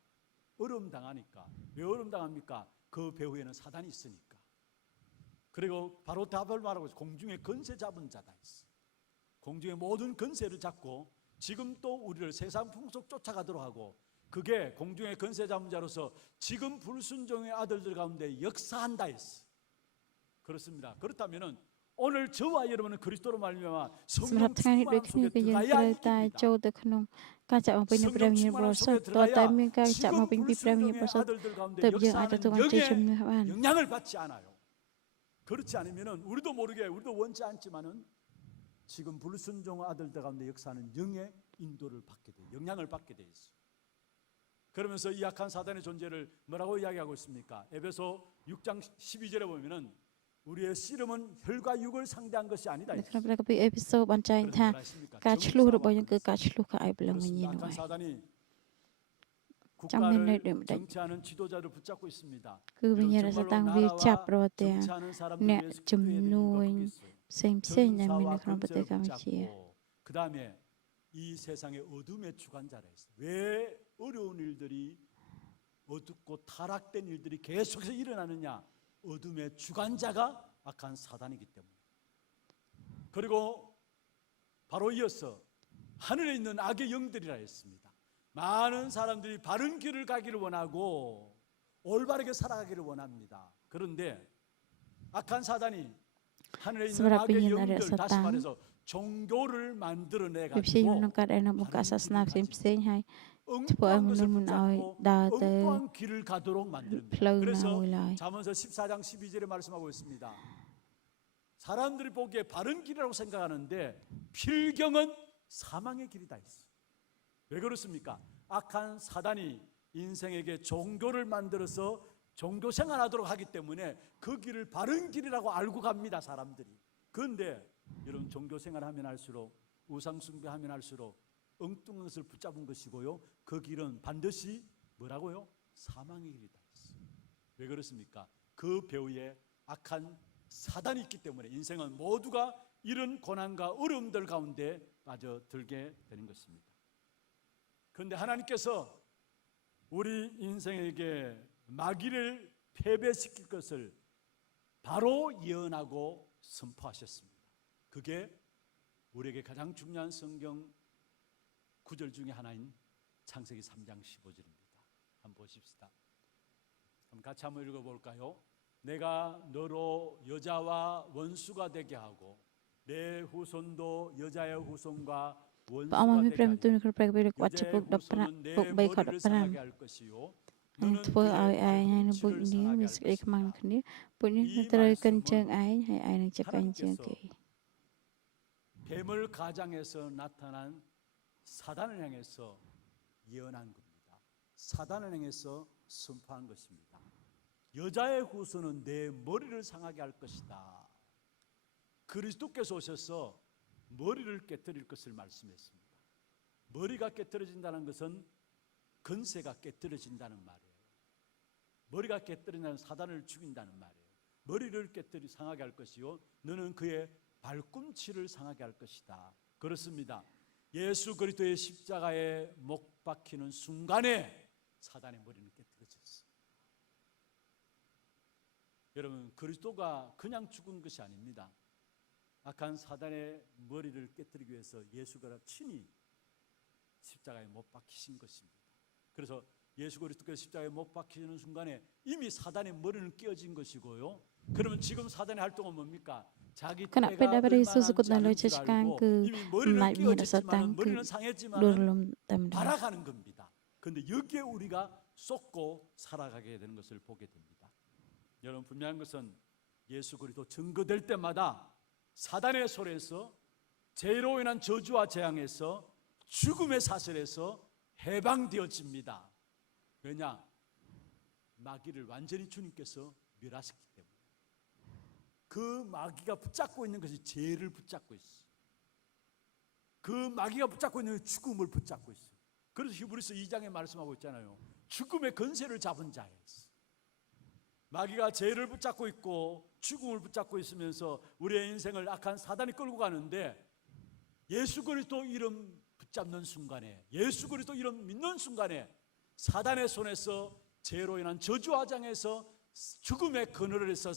어려움 당하니까. 왜 어려움 당합니까? 그 배후에는 사단이 있으니까. 그리고 바로 답을 말하고 있어요. 공중에 건세 잡은 자다 했어. 공중의 모든 건세를 잡고 지금 또 우리를 세상 풍속 쫓아가도록 하고 그게 공중의 건세 잡은 자로서 지금 불순종의 아들들 가운데 역사한다 했어. 그렇습니다. 그렇다면은 오늘 저와 여러분은 그리스도로 말미암아 សម្រាប់ 성령 ថ្ងៃនេះដូច 충만 គ្នា 속에 គឺយើង 들어가야 ត្រូវតែ 이깁니다. ចូលទៅក្នុងការចាក់បំពេញនៃព្រះវិញ្ញាណបរិសុទ្ធតើតែមានការចាក់បំពេញពីព្រះវិញ្ញាណបរិសុទ្ធ 아들들 가운데 ទើបយើងអាចទទួលបានជ័យជំនះបាន 영향을 받지 않아요. 그렇지 않으면은 우리도 모르게 우리도 원치 않지만은 지금 불순종 아들들 가운데 역사하는 영의 인도를 받게 돼, 영향을 받게 돼 있어. 그러면서 이 악한 사단의 존재를 뭐라고 이야기하고 있습니까? 에베소 6장 12절에 보면은 우리의 씨름은 혈과 육을 상대한 것이 아니다. នៅក្នុងព្រះគម្ពីរអេពីសូតបានចែងថា ការឆ្លោះរបស់យើងគឺការឆ្លោះខាងឯព្រលឹងវិញ្ញាណនោះ 악한 ឯង 사단이 장면을 국가를 내면 돼. 정치하는 지도자를 붙잡고 있습니다. គឺវិញ្ញាណសាតាំងវាចាប់រត់ទាំង 정치하는 사람들 네, 위해서 좀 기도해야 되는 이유가 누인 거기 있어요. ផ្សេងៗដែលមាននៅក្នុងប្រទេសកម្ពុជា 그 다음에 이 세상의 어둠의 주관자라 했어요. 왜 어려운 일들이 어둡고 타락된 일들이 계속해서 일어나느냐? 어둠의 주관자가 악한 사단이기 때문에. 그리고 바로 이어서 하늘에 있는 악의 영들이라 했습니다. 많은 사람들이 바른 길을 가기를 원하고 올바르게 살아가기를 원합니다. 그런데 악한 사단이 하늘에 있는 Seberapa 악의 ingin ada 영들, 다시 setan 말해서 종교를 만들어내 វាព្យាយាម 가지고 ក្នុងការដែលនឹងបង្កើតសាសនាផ្សេងៗហើយធ្វើឲ្យ 엉뚱한 មនុ 것을 ស្សមិនឲ្យ 붙잡고 ដើរទៅ 엉뚱한 길을 가도록 만듭니다. ផ្លូវណា 그래서 មួយឡើយ 잠언서 14장 12절에 말씀하고 있습니다. 사람들이 보기에 바른 길이라고 생각하는데 필경은 사망의 길이다 했어요. 왜 그렇습니까? 악한 사단이 인생에게 종교를 만들어서 종교 생활하도록 하기 때문에 그 길을 바른 길이라고 알고 갑니다, 사람들이. 그런데 여러분, 종교 생활하면 할수록, 우상 숭배하면 할수록 엉뚱한 것을 붙잡은 것이고요, 그 길은 반드시 뭐라고요? 사망의 길이다 했어요. 왜 그렇습니까? 그 배후에 악한 사단이 있기 때문에 인생은 모두가 이런 고난과 어려움들 가운데 빠져들게 되는 것입니다. 그런데 하나님께서 우리 인생에게 마귀를 패배시킬 것을 바로 예언하고 선포하셨습니다. 그게 우리에게 가장 중요한 성경 구절 중에 하나인 창세기 3장 15절입니다. 한번 보십시다. 그럼 같이 한번 읽어볼까요? 내가 너로 여자와 원수가 되게 하고 내 후손도 여자의 후손과 ព្រះអង្គបានមានព្រះបន្ទូលនៅក្នុងព្រះគម្ពីរគាត់ចំពុក 여자의 15 후손은 ពុក 내 3ខ 머리를 상하게 할 것이요 នឹងធ្វើឲ្យឯងហើយនឹងពុកនាងមានសេចក្តីខ្មាំងគ្នាពុកនាងនឹងត្រូវកិនជើងឯងហើយឯងនឹងចកែងជើងគេ 뱀을 가장해서 나타난 사단을 향해서 예언한 겁니다. 사단을 향해서 선포한 것입니다. 여자의 후손은 내 머리를 상하게 할 것이다. 그리스도께서 오셔서 머리를 깨뜨릴 것을 말씀했습니다. 머리가 깨뜨려진다는 것은 건세가 깨뜨려진다는 말이에요. 머리가 깨뜨린다는 사단을 죽인다는 말이에요. 머리를 깨뜨리 상하게 할 것이요 너는 그의 발꿈치를 상하게 할 것이다. 그렇습니다. 예수 그리스도의 십자가에 못 박히는 순간에 사단의 머리는 깨뜨려졌어요. 여러분, 그리스도가 그냥 죽은 것이 아닙니다. 악한 사단의 머리를 깨뜨리기 위해서 예수가 친히 십자가에 못 박히신 것입니다. 그래서 예수 그리스도께서 십자가에 못 박히는 순간에 이미 사단의 머리는 깨어진 것이고요. 그러면 지금 사단의 활동은 뭡니까? 자기 គណៈពេលដែលព្រះយេស៊ូវសុគតនៅលើជើងឆ្កាងគឺ 이미 អំណាច 머리는 វិញ្ញាណសតាំង 깨어졌지만 គឺ 머리는 ដួល 상했지만 រំតែម្ដង 발아가는 겁니다. 그런데 여기에 우리가 쏟고 살아가게 되는 것을 보게 됩니다. 여러분, 분명한 것은 예수 그리스도 증거될 때마다 사단의 손에서 죄로 인한 저주와 재앙에서 죽음의 사슬에서 해방되어집니다. 왜냐? 마귀를 완전히 주님께서 멸하셨기 때문에. 그 마귀가 붙잡고 있는 것이 죄를 붙잡고 있어요. 그 마귀가 붙잡고 있는 것이 죽음을 붙잡고 있어요. 그래서 히브리서 2장에 말씀하고 있잖아요. 죽음의 권세를 잡은 자였어요. 마귀가 죄를 붙잡고 있고 죽음을 붙잡고 있으면서 우리의 인생을 악한 사단이 끌고 가는데 예수 그리스도 이름 붙잡는 순간에, 예수 그리스도 이름 믿는 순간에 사단의 손에서 죄로 인한 저주화장에서 죽음의 그늘에서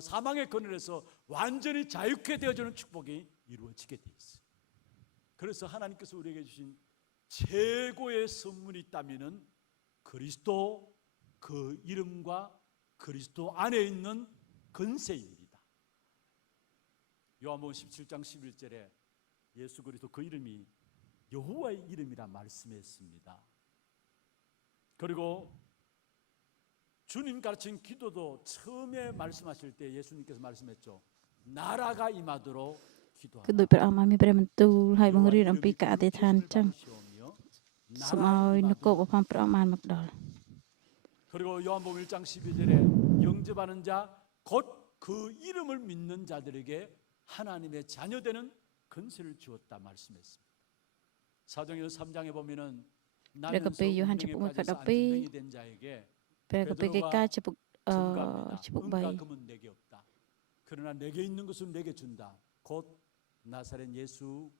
사망의 그늘에서 완전히 자유케 되어지는 축복이 이루어지게 돼 있어요. 그래서 하나님께서 우리에게 주신 최고의 선물이 있다면은 그리스도 그 이름과 그리스도 안에 있는 권세입니다. 요한복음 17장 11절에 예수 그리스도 그 이름이 여호와의 이름이라 말씀했습니다. 그리고 주님 가르친 기도도 처음에 말씀하실 때 예수님께서 말씀했죠. 나라가 임하도록 គឺ 기도하라. ដោយព្រះអង្គបានមានព្រះបន្ទូលហើយបង្រៀនអំពីការអធិដ្ឋានអញ្ចឹងសូមឲ្យនគររបស់ព្រះអង្គបានមកដល់ 그리고 요한복음 1장 12절에 영접하는 자 곧 그 이름을 믿는 자들에게 하나님의 자녀되는 권세를 주었다 말씀했습니다. 사도행전 3장에 보면은 나면서 운명에 빠져서 안전뱅이 된 자에게 ព្រះគម្ពីរកិច្ចការចំពុក 증거합니다. ចំពុក 은과 3 금은 내게 없다. 그러나 내게 있는 것은 내게 준다. 곧 나사렛 예수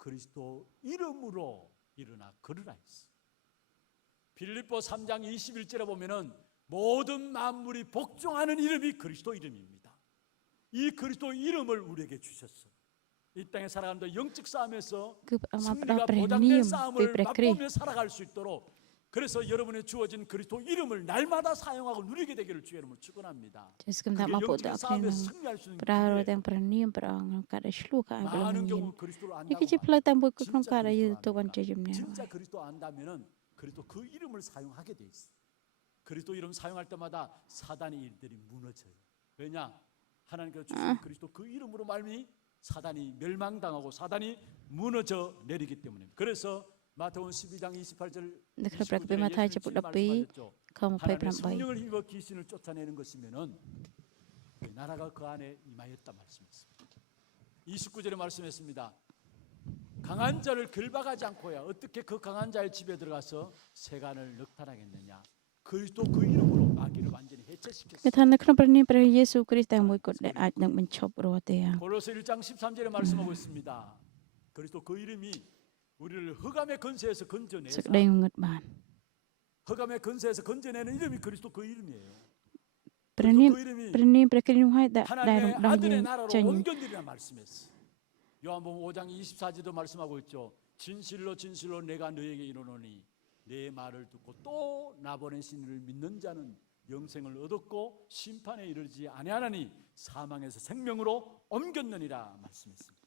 그리스도 이름으로 일어나 걸으라 했어. 빌립보 3장 21절에 보면은 모든 만물이 복종하는 이름이 그리스도 이름입니다. 이 그리스도 이름을 우리에게 주셨어. 이 땅에 살아가는데 영적 싸움에서 승리가 보장된 싸움을 맛보며 살아갈 수 있도록, 그래서 여러분의 주어진 그리스도 이름을 날마다 사용하고 누리게 되기를 주의 이름으로 축원합니다. 그게 영적 싸움에 승리할 수 있는 길이에요. 많은 경우 그리스도를 안다고 진짜 그리스도 안다면은 그리스도 그 이름을 사용하게 돼 있어. 그리스도 이름 사용할 때마다 사단의 일들이 무너져요. 왜냐? 하나님께서 주신 그리스도 그 이름으로 말미 사단이 멸망당하고 사단이 무너져 내리기 때문입니다. 그래서 마태복음 12장 28절 29절에 말씀하셨죠. 하나님의 성령을 힘입어 귀신을 쫓아내는 것이면은 나라가 그 안에 임하였다 말씀했습니다. 29절에 말씀했습니다. 강한 자를 결박하지 않고야 어떻게 그 강한 자의 집에 들어가서 세간을 넉탄하겠느냐. 그리스도 그 이름으로 마귀를 완전히 해체시켰습니다. 골로새 1장 13절에 말씀하고 있습니다. 그리스도 그 이름이 우리를 흑암의 권세에서 건져내서 흑암의 권세에서 건져내는 이름이 그리스도 그 이름이에요. 그리스도 그 이름이 하나님의 아들의 나라로 옮겨드리라 말씀했어요. 요한복음 5장 24절도 말씀하고 있죠. 진실로 진실로 내가 너에게 이르노니 내 말을 듣고 또 나 보내신 이를 믿는 자는 영생을 얻었고 심판에 이르지 아니하나니 사망에서 생명으로 옮겼느니라 말씀했습니다.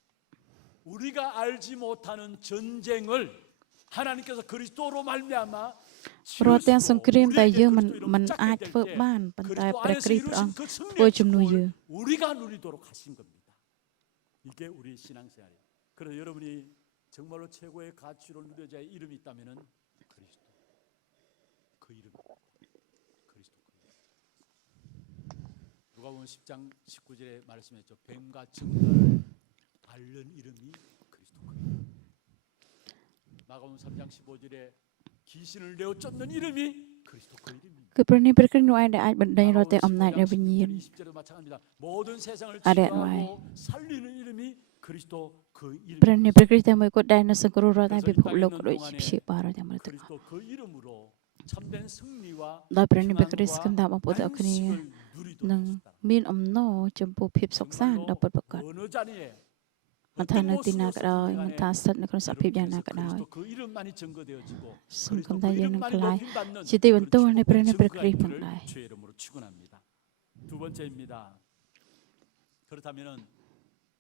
우리가 알지 못하는 전쟁을 하나님께서 그리스도로 말미암아 Rồi tên sông krim tại dương mình ai vợ ban bàn tay Christ ông với chùm nuôi dương. 우리가 누리도록 하신 겁니다. 이게 우리 신앙생활이에요. 그래서 여러분이 정말로 최고의 가치로 누려져야 할 이름이 있다면은 그리스도. 그 이름. 그리스도. 누가복음 10장 19절에 말씀했죠. 뱀과 증거를 앓는 이름이 그리스도. 마가복음 3장 15절에 귀신을 내어 쫓는 이름이 그리스도 그 이름입니다. Cứ prani berkenuai để ai bận đây rồi tới ông này để bình nhiên. 모든 세상을 지배하고 살리는 이름이 그리스도 그 이름. Prani berkita mới có đây nó sẽ có rồi tại vì phụ lộc rồi chip bảo rồi mà được. 그리스도 그 이름으로 참된 승리와 Đó prani berkita cầm đam ở đó cái này nâng miên ông nó chấm bộ phép sọc sang đó bật bật cật. 어느 자리에 Mà thay nó tin nào cái đó, mà thay sẵn nó còn sắp phép ra nào cái đó. 그 이름만이 증거되어지고 Xong cầm tay dân nâng lại. Chỉ tiêu vấn tôi này prani berkita bằng lại. 주의 이름으로 축원합니다. 두 번째입니다. 그렇다면은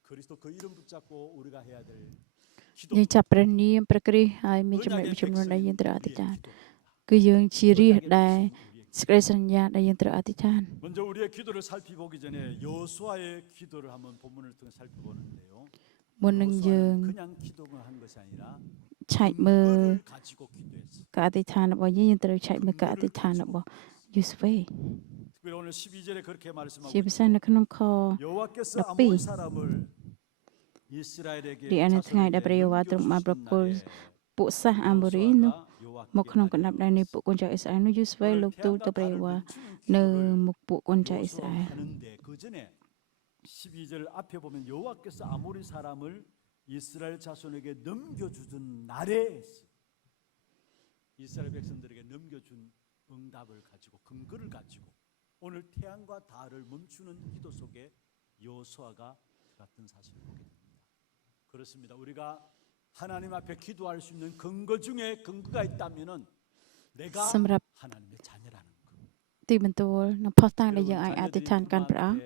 그리스도 그 이름 붙잡고 우리가 해야 될 기도. Nhưng chập prani berkita ai mình chấm nó đây dân tự ati 그 dân chỉ riêng đây. 스크래서냐 다이언 아티찬. 먼저 우리의 기도를 살피보기 전에 여호수아의 기도를 한번 본문을 통해 살펴보는데요. 여호수아는 그냥 기도만 한 것이 아니라 chạy mơ 가지고 기도했어. cả 아티찬 뭐 dân tự chạy mơ cả 아티찬 뭐 유스베. 그리고 오늘 12절에 그렇게 말씀하고 있습니다. 여호와께서 아몬 사람을 이스라엘에게 Di ana thangai da prewa trum ma brokol pu sah amori nu mộtក្នុងកណ្ដាប់ដៃនៃពួកកូនចៅអ៊ីស្រាអែលនោះយូស្វេលោកទូលទៅព្រះយេហូវ៉ានៅមុខពួកកូនចៅអ៊ីស្រាអែល 그 전에 12절 앞에 보면 여호와께서 아모리 사람을 이스라엘 자손에게 넘겨주던 날에 이스라엘 백성들에게 넘겨준 응답을 가지고 근거를 가지고 오늘 태양과 달을 멈추는 기도 속에 여호수아가 같은 사실을 보게 됩니다. 그렇습니다. 우리가 하나님 앞에 기도할 수 있는 근거 중에 근거가 있다면은 내가 하나님의 자녀라는 거. ទីបន្ទាល់នៅផុសតាំងដែលយើងអាចអធិដ្ឋានកាន់ព្រះអង្គ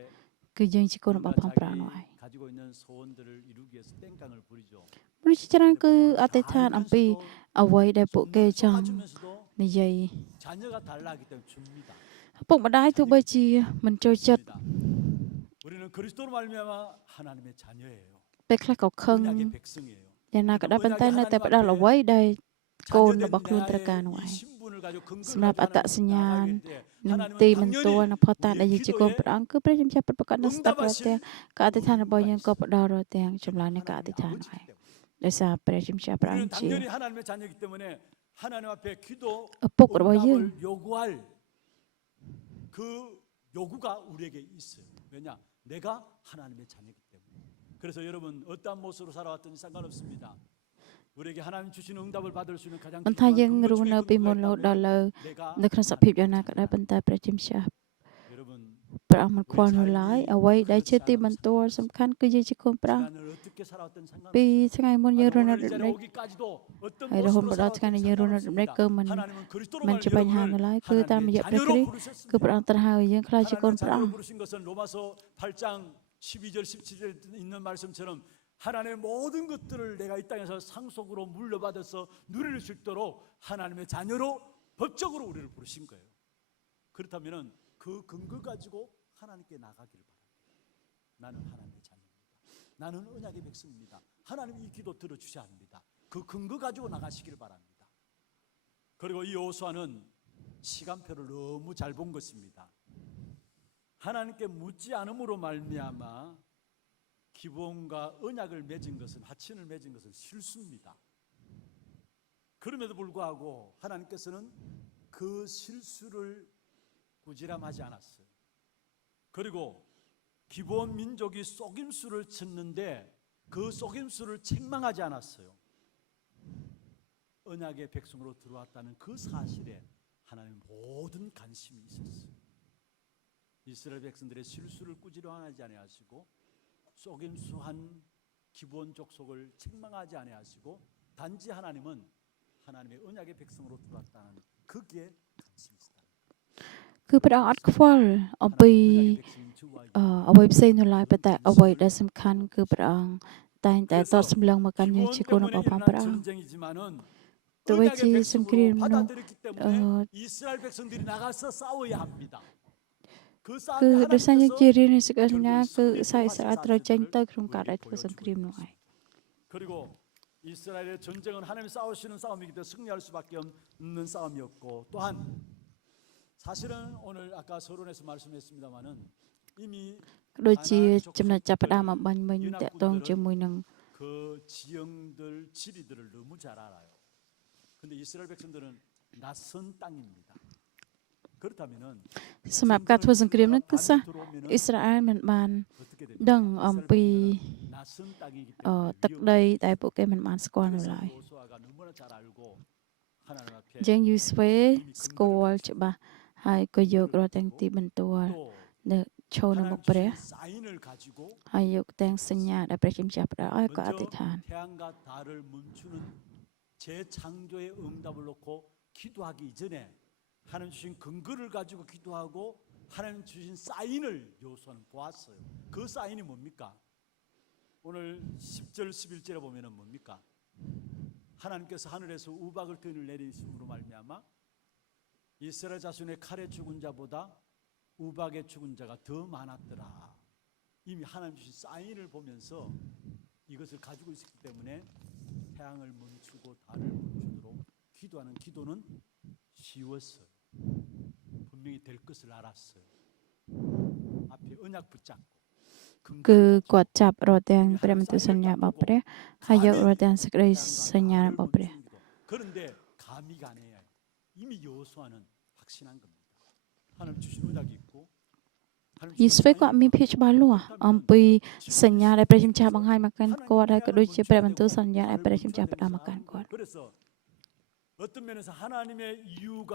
គឺយើងជាកូនរបស់ផងព្រះអង្គនោះឯង 가지고 있는 소원들을 이루기 위해서 땡깡을 부리죠. មនុស្សច្រើនគឺអធិដ្ឋានអំពីអ្វីដែលពួកគេចង់និយាយ 자녀가 달라하기 때문에 줍니다. ពុកម្ដាយទោះបីជាមិនចូលចិត្ត 우리는 그리스도로 말미암아 하나님의 자녀예요. ពេលខ្លះក៏ខឹង 언약의 백성이에요. យ៉ាងណាក៏ដោយប៉ុន្តែនៅតែផ្ដល់អ្វីដែលកូនរបស់ខ្លួនត្រូវការនោះឯង សម្រាប់អត្តសញ្ញាណនិងទីបន្ទាល់នៅផុសតាំងដែលយើងជាកូនព្រះអង្គគឺព្រះជាម្ចាស់ពិតប្រាកដនឹងស្ដាប់រាល់ទាំងការអធិដ្ឋានរបស់យើងក៏ផ្ដល់រាល់ទាំងចម្លើយនៃការអធិដ្ឋាននោះឯងដោយសារព្រះជាម្ចាស់ព្រះអង្គជា 하나님의 자녀이기 때문에 하나님 앞에 기도 ឪពុករបស់យើង 요구할 그 요구가 우리에게 있어요. 왜냐? 내가 하나님의 자녀이기 때문에. 그래서 여러분 어떠한 모습으로 살아왔든지 상관없습니다. 우리에게 하나님 주신 응답을 받을 수 있는 가장 មិនថា 귀중한 យើង 근거 រស់ 중에 នៅពីមុន 근거가 រហូតដល់ 있다면 លើ 내가 នៅក្នុងសភាពយ៉ាងណាក៏ដោយ 하나님을 ប៉ុន្តែព្រះជាម្ចាស់ 여러분 ព្រះអង្គមិនខ្វល់នោះឡើយអ្វីដែលជាទីបន្ទាល់សំខាន់គឺយើងជាកូនព្រះ 지난날 어떻게 살았던 ពី 상관없어요. ថ្ងៃមុនយើងរស់នៅ 오늘 이 ដូ 자리에 ចម្ដេច 오기까지도 어떤 ហើយរហូត 모습으로 មកដល់ថ្ងៃ 살았던 នេះយើងរស់នៅដូចម្ដេច 상관없습니다. គឺមិន 하나님은 그리스도로 មិន 말미암아 ជាបញ្ហានោះឡើយគឺតាមរយៈ 하나님의 ព្រះគ្រី 자녀로 ស្ទគឺព្រះអ 부르셨습니다. ង្គត្រាស់ហៅយើងខ្ល้ายជាកូន 하나님의 ព្រះអ 자녀로 ង្គ 부르신 것은 로마서 8장 12절 17절에 있는 말씀처럼 하나님의 모든 것들을 내가 이 땅에서 상속으로 물려받아서 누릴 수 있도록 하나님의 자녀로 법적으로 우리를 부르신 거예요. 그렇다면 그 근거 가지고 하나님께 나가기를 바랍니다. 나는 하나님의 자녀입니다. 나는 언약의 백성입니다. 하나님 이 기도 들어주셔야 합니다. 그 근거 가지고 나가시기를 바랍니다. 그리고 이 여호수아는 시간표를 너무 잘 본 것입니다. 하나님께 묻지 않음으로 말미암아 기브온과 언약을 맺은 것은 화친을 맺은 것은 실수입니다. 그럼에도 불구하고 하나님께서는 그 실수를 꾸지람하지 않았어요. 그리고 기브온 민족이 속임수를 쳤는데 그 속임수를 책망하지 않았어요. 언약의 백성으로 들어왔다는 그 사실에 하나님 모든 관심이 있었어요. 이스라엘 백성들의 실수를 꾸지람하지 아니하시고 속임수한 기브온 족속을 책망하지 아니하시고 단지 하나님은 하나님의 언약의 백성으로 들어왔다는 거기에 관심이 있었다. គឺព្រះអង្គអត់ខ្វល់អំពី 하나님의 언약의 백성인 저와 អ្វីផ្សេងនោះឡើយប៉ុន្តែអ្វីដែលសំខាន់គឺព្រះអង្គតែងតែតតសម្លឹងមកកាន់យើងជាកូនរបស់ផងព្រះអង្គ 전쟁이지만은ទោះបីជា 언약의 សង្គ្រាម 백성으로 នោះ 받아들였기 때문에 이스라엘 백성들이 나가서 싸워야 합니다. 그 គឺ 싸움에 ដោយសារយើងជា 하나님께서 រៀននៃសេចក្តីសញ្ញាគឺសាយស្អាតត្រូវចេញទៅក្នុងការដែលធ្វើសង្គ្រាមនោះឯង 그리고 이스라엘의 전쟁은 하나님이 싸우시는 싸움이기 때문에 승리할 수밖에 없는 싸움이었고 또한 사실은 오늘 아까 서론에서 말씀했습니다마는 이미 ដូចជាចំណុចចាប់ផ្ដើមមកបាញ់មិញតកតងជាមួយនឹង 그 지형들 지리들을 너무 잘 알아요. 근데 이스라엘 백성들은 낯선 땅입니다. 그렇다면은 សម្រាប់ការធ្វើសង្គ្រាមនោះគឺសោះ 들어오면은 អ៊ីស្រាអែលមិនបាន 어떻게 ដឹង 됩니까? អំពី 낯선 땅이기 ទឹក 때문에 ដីដែលពួកគេមិនបានស្គាល់នោះ 그래서 ឡើយ 여호수아가 너무나 잘 알고 하나님 앞에 អញ្ចឹងយូស្វេស្គាល់ច្បាស់ហើយក៏យករត់ទាំងទីបន្ទាល់ 또 នៅឈរនៅមុខ 하나님 ព្រះ 주신 사인을 가지고 ហើយយកទាំងសញ្ញាដែលព្រះជាម្ចាស់ផ្ដល់ឲ្យក៏អធិ 먼저 ដ្ឋាន 태양과 달을 멈추는 재창조의 응답을 놓고 기도하기 이전에 하나님 주신 근거를 가지고 기도하고 하나님 주신 사인을 여호수아는 보았어요. 그 사인이 뭡니까? 오늘 10절 11절에 보면은 뭡니까? 하나님께서 하늘에서 우박을 등을 내리심으로 말미암아 이스라엘 자손의 칼에 죽은 자보다 우박에 죽은 자가 더 많았더라. 이미 하나님 주신 사인을 보면서 이것을 가지고 있었기 때문에 태양을 멈추고 달을 멈추도록 기도하는 기도는 쉬웠어요. 분명히 될 것을 알았어요. 앞에 언약 붙잡고 គឺគាត់ចាប់រត់ទាំងព្រះមន្ទីរសញ្ញារបស់ព្រះហើយយករត់ទាំងសេចក្តីសញ្ញារបស់ព្រះ 그런데 감히가 아니에요. 이미 여호수아는 확신한 겁니다. 하나님 주신 언약이 있고 យូស្វេក៏មានភាពច្បាស់លាស់អំពីសញ្ញាដែលព្រះជាម្ចាស់បង្ហាញមកកាន់គាត់ហើយក៏ដូចជាព្រះបន្ទូលសញ្ញាដែលព្រះជាម្ចាស់ផ្ដល់មកកាន់គាត់ 그래서 어떤 면에서 하나님의 이유가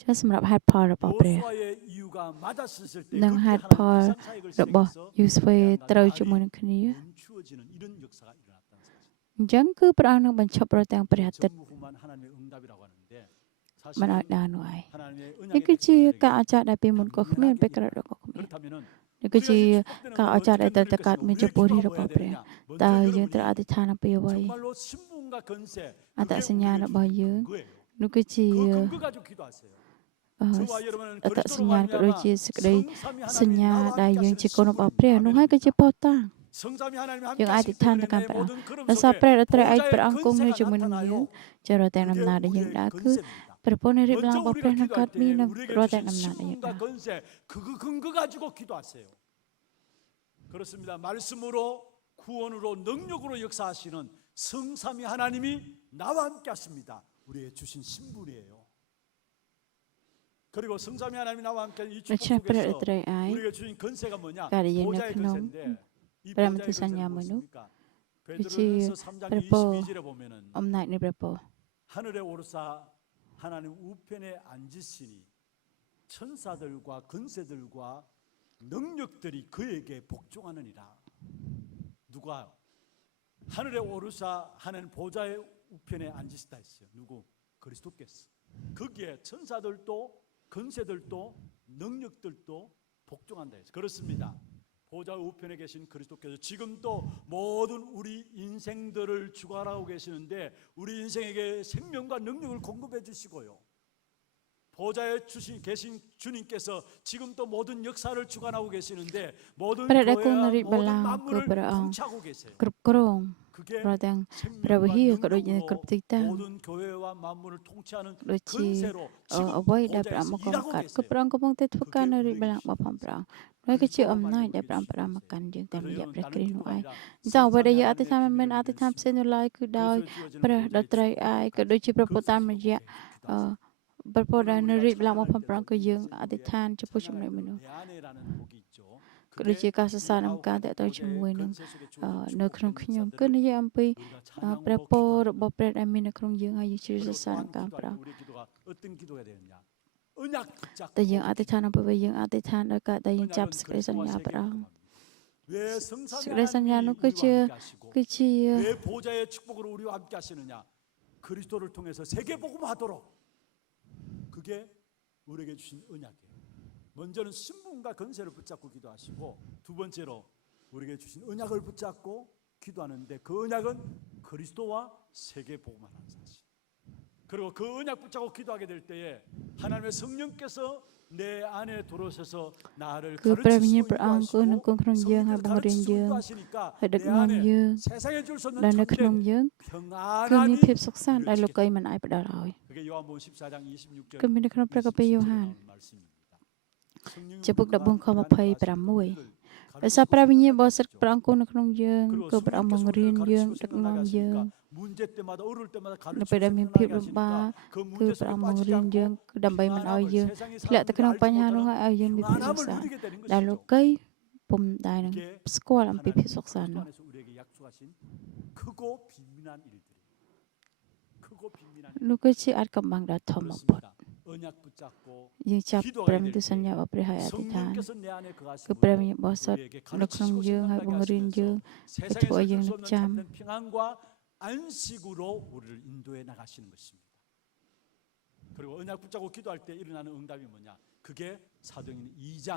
ចឹងសម្រាប់ហេតុផលរបស់ព្រះ 여호수아의 이유가 맞았을 때 នឹង 그때 ហេតុផល 하나님 비상사역을 របស់ 시작해서 យូស្វេត្រូវជាមួយនឹងគ្នា 멈추어지는 이런 역사가 일어났다는 사실. អញ្ចឹងគឺព្រះអង្គនឹងបញ្ឈប់រត់ទាំងព្រះអាទិត្យ 전무후무한 하나님의 응답이라고 하는데 មិនឲ្យ 사실은 ដើរនោះឯង 하나님의 នេះ 언약의 គឺជា 백성들에게 ការអស្ចារ្យដែលពីមុនក៏គ្មានពេលក្រោយក៏គ្មាន 그렇다면은 នេះគឺជាការអស្ចារ្យដែលត្រូវតែកើតមានចំពោះរាជរបស់ព្រះតើយើងត្រូវអធិដ្ឋានអំពីអ្វី 정말로 신분과 건세 អត្តសញ្ញាណរបស់យើង 그거예요. នោះគឺជា 그 근거 가지고 기도하세요. អឺ 저와 여러분은 អត្តស 그리스도로 ញ្ញាណក៏ដូចជា 말미암아 សេចក្តី 성삼위 សញ្ញា 하나님이 ដែល 나와 យើង 함께 ជាកូនរបស់ព្រះ 하시는 នោះហើយក៏ជាផុសតាង 성삼위 하나님이 យើង 함께 អធិ 하시기 ដ្ឋានទៅ 때문에 កាន់ 내 ព្រះអង្គ 모든 걸음 ដោយសារ 속에 ព្រះត្រូវឯក 보좌의 ព្រះអង្គគង់នៅ 건세가 ជាមួយនឹងយើង 나타나요. ចូលរត់ទាំងដំណើរដែលយើងដើរគឺព្រះពន្ធនៃរៀបឡើង 먼저 របស់ 우리가 ព្រះនឹងកើត 기도할 មាន 때 នឹង 우리에게 រត់តែ 주신 ដំណើរដែលយើងដើ 신분과 រ 건세 그거 근거 가지고 기도하세요. 그렇습니다. 말씀으로 구원으로 능력으로 역사하시는 성삼위 하나님이 나와 함께 하십니다. 우리의 주신 신분이에요. 그리고 성삼위 하나님이 나와 함께 이 ដូ 축복 ច្នេះព្រះ 속에서 ត្រូវឯង 우리에게 주신 건세가 뭐냐? ការដែលយើងនៅ 보좌의 ក្នុង 건세인데 이 ព្រះ 보좌의 មន្ទីរសញ្ញា 건세는 មួយនោះ 무엇입니까? 베드로전서 3장ព្រះពរ 22절에 보면은 អំណាចនៃព្រះពរ 하늘에 오르사 하나님 우편에 앉으시니 천사들과 권세들과 능력들이 그에게 복종하느니라. 누가 하늘에 오르사 하나님 보좌의 우편에 앉으시다 했어요. 누구? 그리스도께서. 거기에 천사들도 권세들도 능력들도 복종한다 했어요. 그렇습니다. 보좌 우편에 계신 그리스도께서 지금도 모든 우리 인생들을 주관하고 계시는데 우리 인생에게 생명과 능력을 공급해 주시고요. 보좌에 계신 주님께서 지금도 모든 역사를 주관하고 계시는데 모든 ព្រះដែលគង់ 교회와 នៅរាជបល្ល័ 모든 ង្កគឺ 만물을 ព្រះអង្គ 통치하고 계세요. គ្រប់គ្រង 그게 ព្រោះទាំងព្រះវិ 생명과 ហារក៏ដូចជា 능력으로 គ្រប់ទីតាំង 모든 교회와 만물을 통치하는 ដូចជា 근세로 지금 អ្វីដែលព្រះអង្គមក 보좌에서 កំកាត់ 일하고 គឺ 계세요. ព្រះអង្គកំពុងតែធ្វើការនៅរាជបល្ល័ង្ករបស់ផងព្រះអង្គនោះគឺជាអំណាចដែលព្រះអង្គផ្ដល់មកកាន់យើងតាមរយៈព្រះគ្រីស្ទនោះឯងអញ្ចឹងអ្វីដែលយើងអធិដ្ឋានមិនមែនអធិដ្ឋានផ្សេងនោះឡើយគឺដោយព្រះដត្រីឯងក៏ដូចជាព្រះពុទ្ធតាមរយៈព្រះពុទ្ធដែលនៅរាជបល្ល័ង្ករបស់ផងព្រះអង្គគឺយើងអធិដ្ឋានចំពោះចំណុចមួយនោះ ក៏ដូចជាការសរសើរនិងការតេតងជាមួយនឹងនៅក្នុងខ្ញុំគឺនិយាយអំពីព្រះពររបស់ព្រះដែលមាននៅក្នុងយើងហើយយើងជ្រាបសរសើរនិងការព្រះតែយើងអធិដ្ឋានអំពីវាយើងអធិដ្ឋានដោយការដែលយើងចាប់សេចក្តីសញ្ញាព្រះអង្គសេចក្តីសញ្ញានោះគឺជា 왜 보좌의 축복으로 우리와 함께 하시느냐? 그리스도를 통해서 세계 복음하도록 그게 우리에게 주신 언약이에요. 먼저는 신분과 권세를 붙잡고 기도하시고 두 번째로 우리에게 주신 언약을 붙잡고 기도하는데 그 언약은 그리스도와 세계 복음하는 사실. 그리고 그 언약 붙잡고 기도하게 될 때에 하나님의 성령께서 내 안에 들어오셔서 나를 គឺព្រះវិញ្ញាណ 가르치시고 ព្រះអង្គគឺនៅក្នុងយើងហើយបង្រៀនយើង 인도하시니까 ហើយដឹក 내 នាំ 안에 យើង 세상에 줄 수 없는 ដែលនៅក្នុង 참된 យើងគឺមាន 평안함이 ភាពសុខសាន្តដែលលោកីមិនអាចផ្ដល់ឲ្យ 그게 요한복음 14장 26절 គឺមាននៅក្នុងព្រះគម្ពីរយ៉ូហាន ចំពុក14ខ26 ដោយសារព្រះវិញ្ញាណបរិសុទ្ធព្រះអង្គគង់នៅក្នុងយើងគឺព្រះអង្គបង្រៀនយើងដឹកនាំយើង 문제 때마다 어려울 때마다 នៅពេលដែលមានភាពលំបាកគឺព្រះអង្គបង្រៀនយើងគឺដើម្បីមិនឲ្យយើងធ្លាក់ទៅក្នុងបញ្ហានោះហើយឲ្យយើងមានភាពសុខសាន្តដែលលោកីពុំដែលនឹងស្គាល់អំពីភាពសុខសាន្តនោះ 우리에게 약속하신 크고 비밀한 일들이 크고 비밀한 នោះគឺជាអាចកំបាំងដ៏ធំបំផុត 언약 붙잡고 យើងចាប់ព្រះបន្ទូលសញ្ញារបស់ព្រះហើយអធិដ្ឋាន 성령께서 내 안에 គឺ 거하심으로 ព្រះវិញ្ញាណបរិសុទ្ធ 우리에게 នៅក្នុងយើងហើយ 가르치시고 បង្រៀនយើង 생각하게 ឲ្យធ្វើឲ្យយើង 하시면서 នឹកចាំ 세상에서 참된 평안과 안식으로 우리를 인도해 나가시는 것입니다. 그리고 언약 붙잡고 기도할 때 일어나는 응답이 뭐냐? 그게 사도행전 2장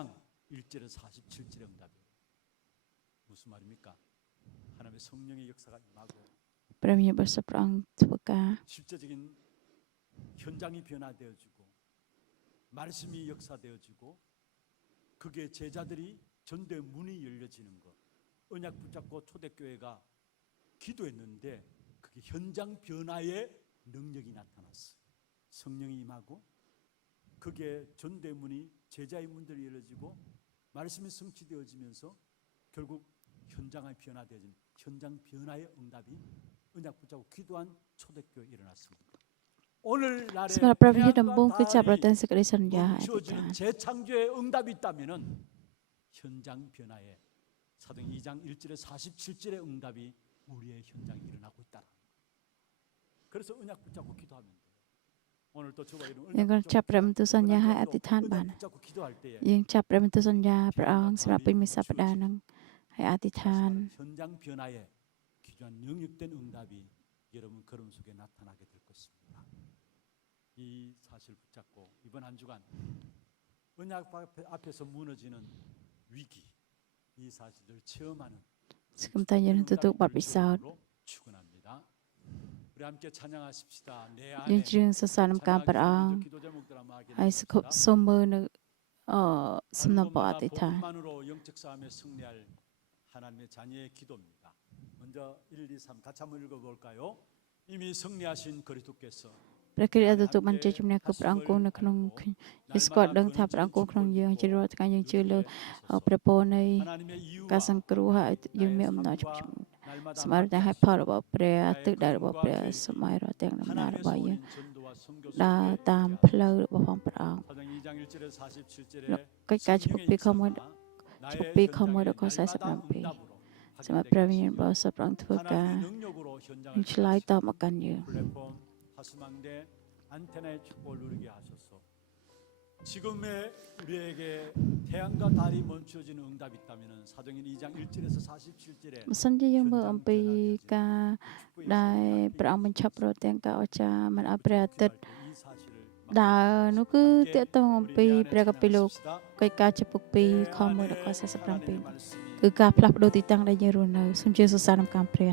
1절에서 47절의 응답이에요. 무슨 말입니까? 하나님의 성령의 역사가 임하고 ព្រះវិញ្ញាណបរិសុទ្ធព្រះអង្គធ្វើការ 실제적인 현장이 변화되어지고 말씀이 역사되어지고 그게 제자들이 전도의 문이 열려지는 것. 언약 붙잡고 초대교회가 기도했는데 그게 현장 변화의 능력이 나타났어요. 성령이 임하고 그게 전도의 문이 제자의 문들이 열려지고 말씀이 성취되어지면서 결국 현장이 변화되어진 현장 변화의 응답이 언약 붙잡고 기도한 초대교회에 일어났습니다. 오늘날에 សម្រាប់ព្រះវិហារដំបូងគឺចាប់រ 평안과 ត់ទៅសេចក្តីសន្យាហើយអធិដ្ឋា 주어지는 ន 재창조의 응답이 있다면은 현장 변화에 사도행 2장 1절에 47절의 응답이 우리의 현장에 일어나고 있다는 거예요. 그래서 언약 붙잡고 기도하면 돼요. 오늘도 저와 이런 យើងក៏ចាប់ព្រះបន្ទូលសញ្ញាហើយអធិដ្ឋានបាន 언약 붙잡고 기도할 때에 យើងចាប់ព្រះបន្ទូលសញ្ញាព្រះអង្គសម្រាប់ពេញមួយសប្តាហ៍ហ្នឹងហើយអធិដ្ឋាន 현장 변화에 기존 영역된 응답이 여러분 걸음 속에 나타나게 될 것입니다. 이 사실 붙잡고 이번 한 주간 언약 앞에서 무너지는 위기 이 사실을 체험하는 សង្ឃឹមថាយើងនឹងទទួលបទពិសោធន៍ 축원합니다. 우리 함께 찬양하십시다. 내 យើង 안에 ច្រៀងសរសើរនំការព្រះអង្គ 기도 제목들 한번 하게 ហើយសូមមើលនៅសំណពរអធិដ្ឋាន 만으로 영적 싸움에 승리할 하나님의 자녀의 기도입니다. 먼저 1, 2, 3 같이 한번 읽어볼까요? 이미 승리하신 그리스도께서 ព្រះគ្រីស្ទដែលទទួលបានជ័យជំនះគឺព្រះអង្គគង់នៅក្នុងខ្ញុំយើងស្គាល់ដឹងថាព្រះអង្គគង់ក្នុងយើងជារាល់ថ្ងៃយើងជឿលើព្រះពរនៃ 하나님의 이유와 ការសង្គ្រោះហើយយើងមានអំណរចំពោះសម្រាប់តែហេតុផលរបស់ព្រះទិសដៅរបស់ព្រះសម័យរាល់ទាំងដំណើររបស់យើង 전도와 선교 ដើរតាមផ្លូវរបស់ផងព្រះអង្គ 사도행 2장 1절에 47절에 កិច្ចការចំពោះពីខ1ចំពោះពីខ1ដល់ខ47 សម្រាប់ព្រះវិញ្ញាណបរិសុទ្ធព្រះអង្គធ្វើការ 하나님의 능력으로 현장을 ឆ្លើយតបមកកាន់យើង 플랫폼 파수망대 안테나의 축복을 누리게 하소서. 지금의 우리에게 태양과 달이 멈춰지는 응답이 있다면 사도행전 2장 1절에서 47절에 បើសិនជាយើងមើលអំពីការដែលព្រះអង្គបញ្ឈប់រត់ទាំងការអស្ចារ្យមិនឲ្យព្រះអាទិត្យ 이 사실을 ដើរនោះគឺតកតងអំពីព្រះកពីលោកកិច្ចការចំពុក2ខ1ដល់ខ45 하나님의 말씀이 គឺការផ្លាស់ប្ដូរទីតាំងដែលយើងរស់នៅសូមជឿសរសើរក្នុងកម្មព្រះ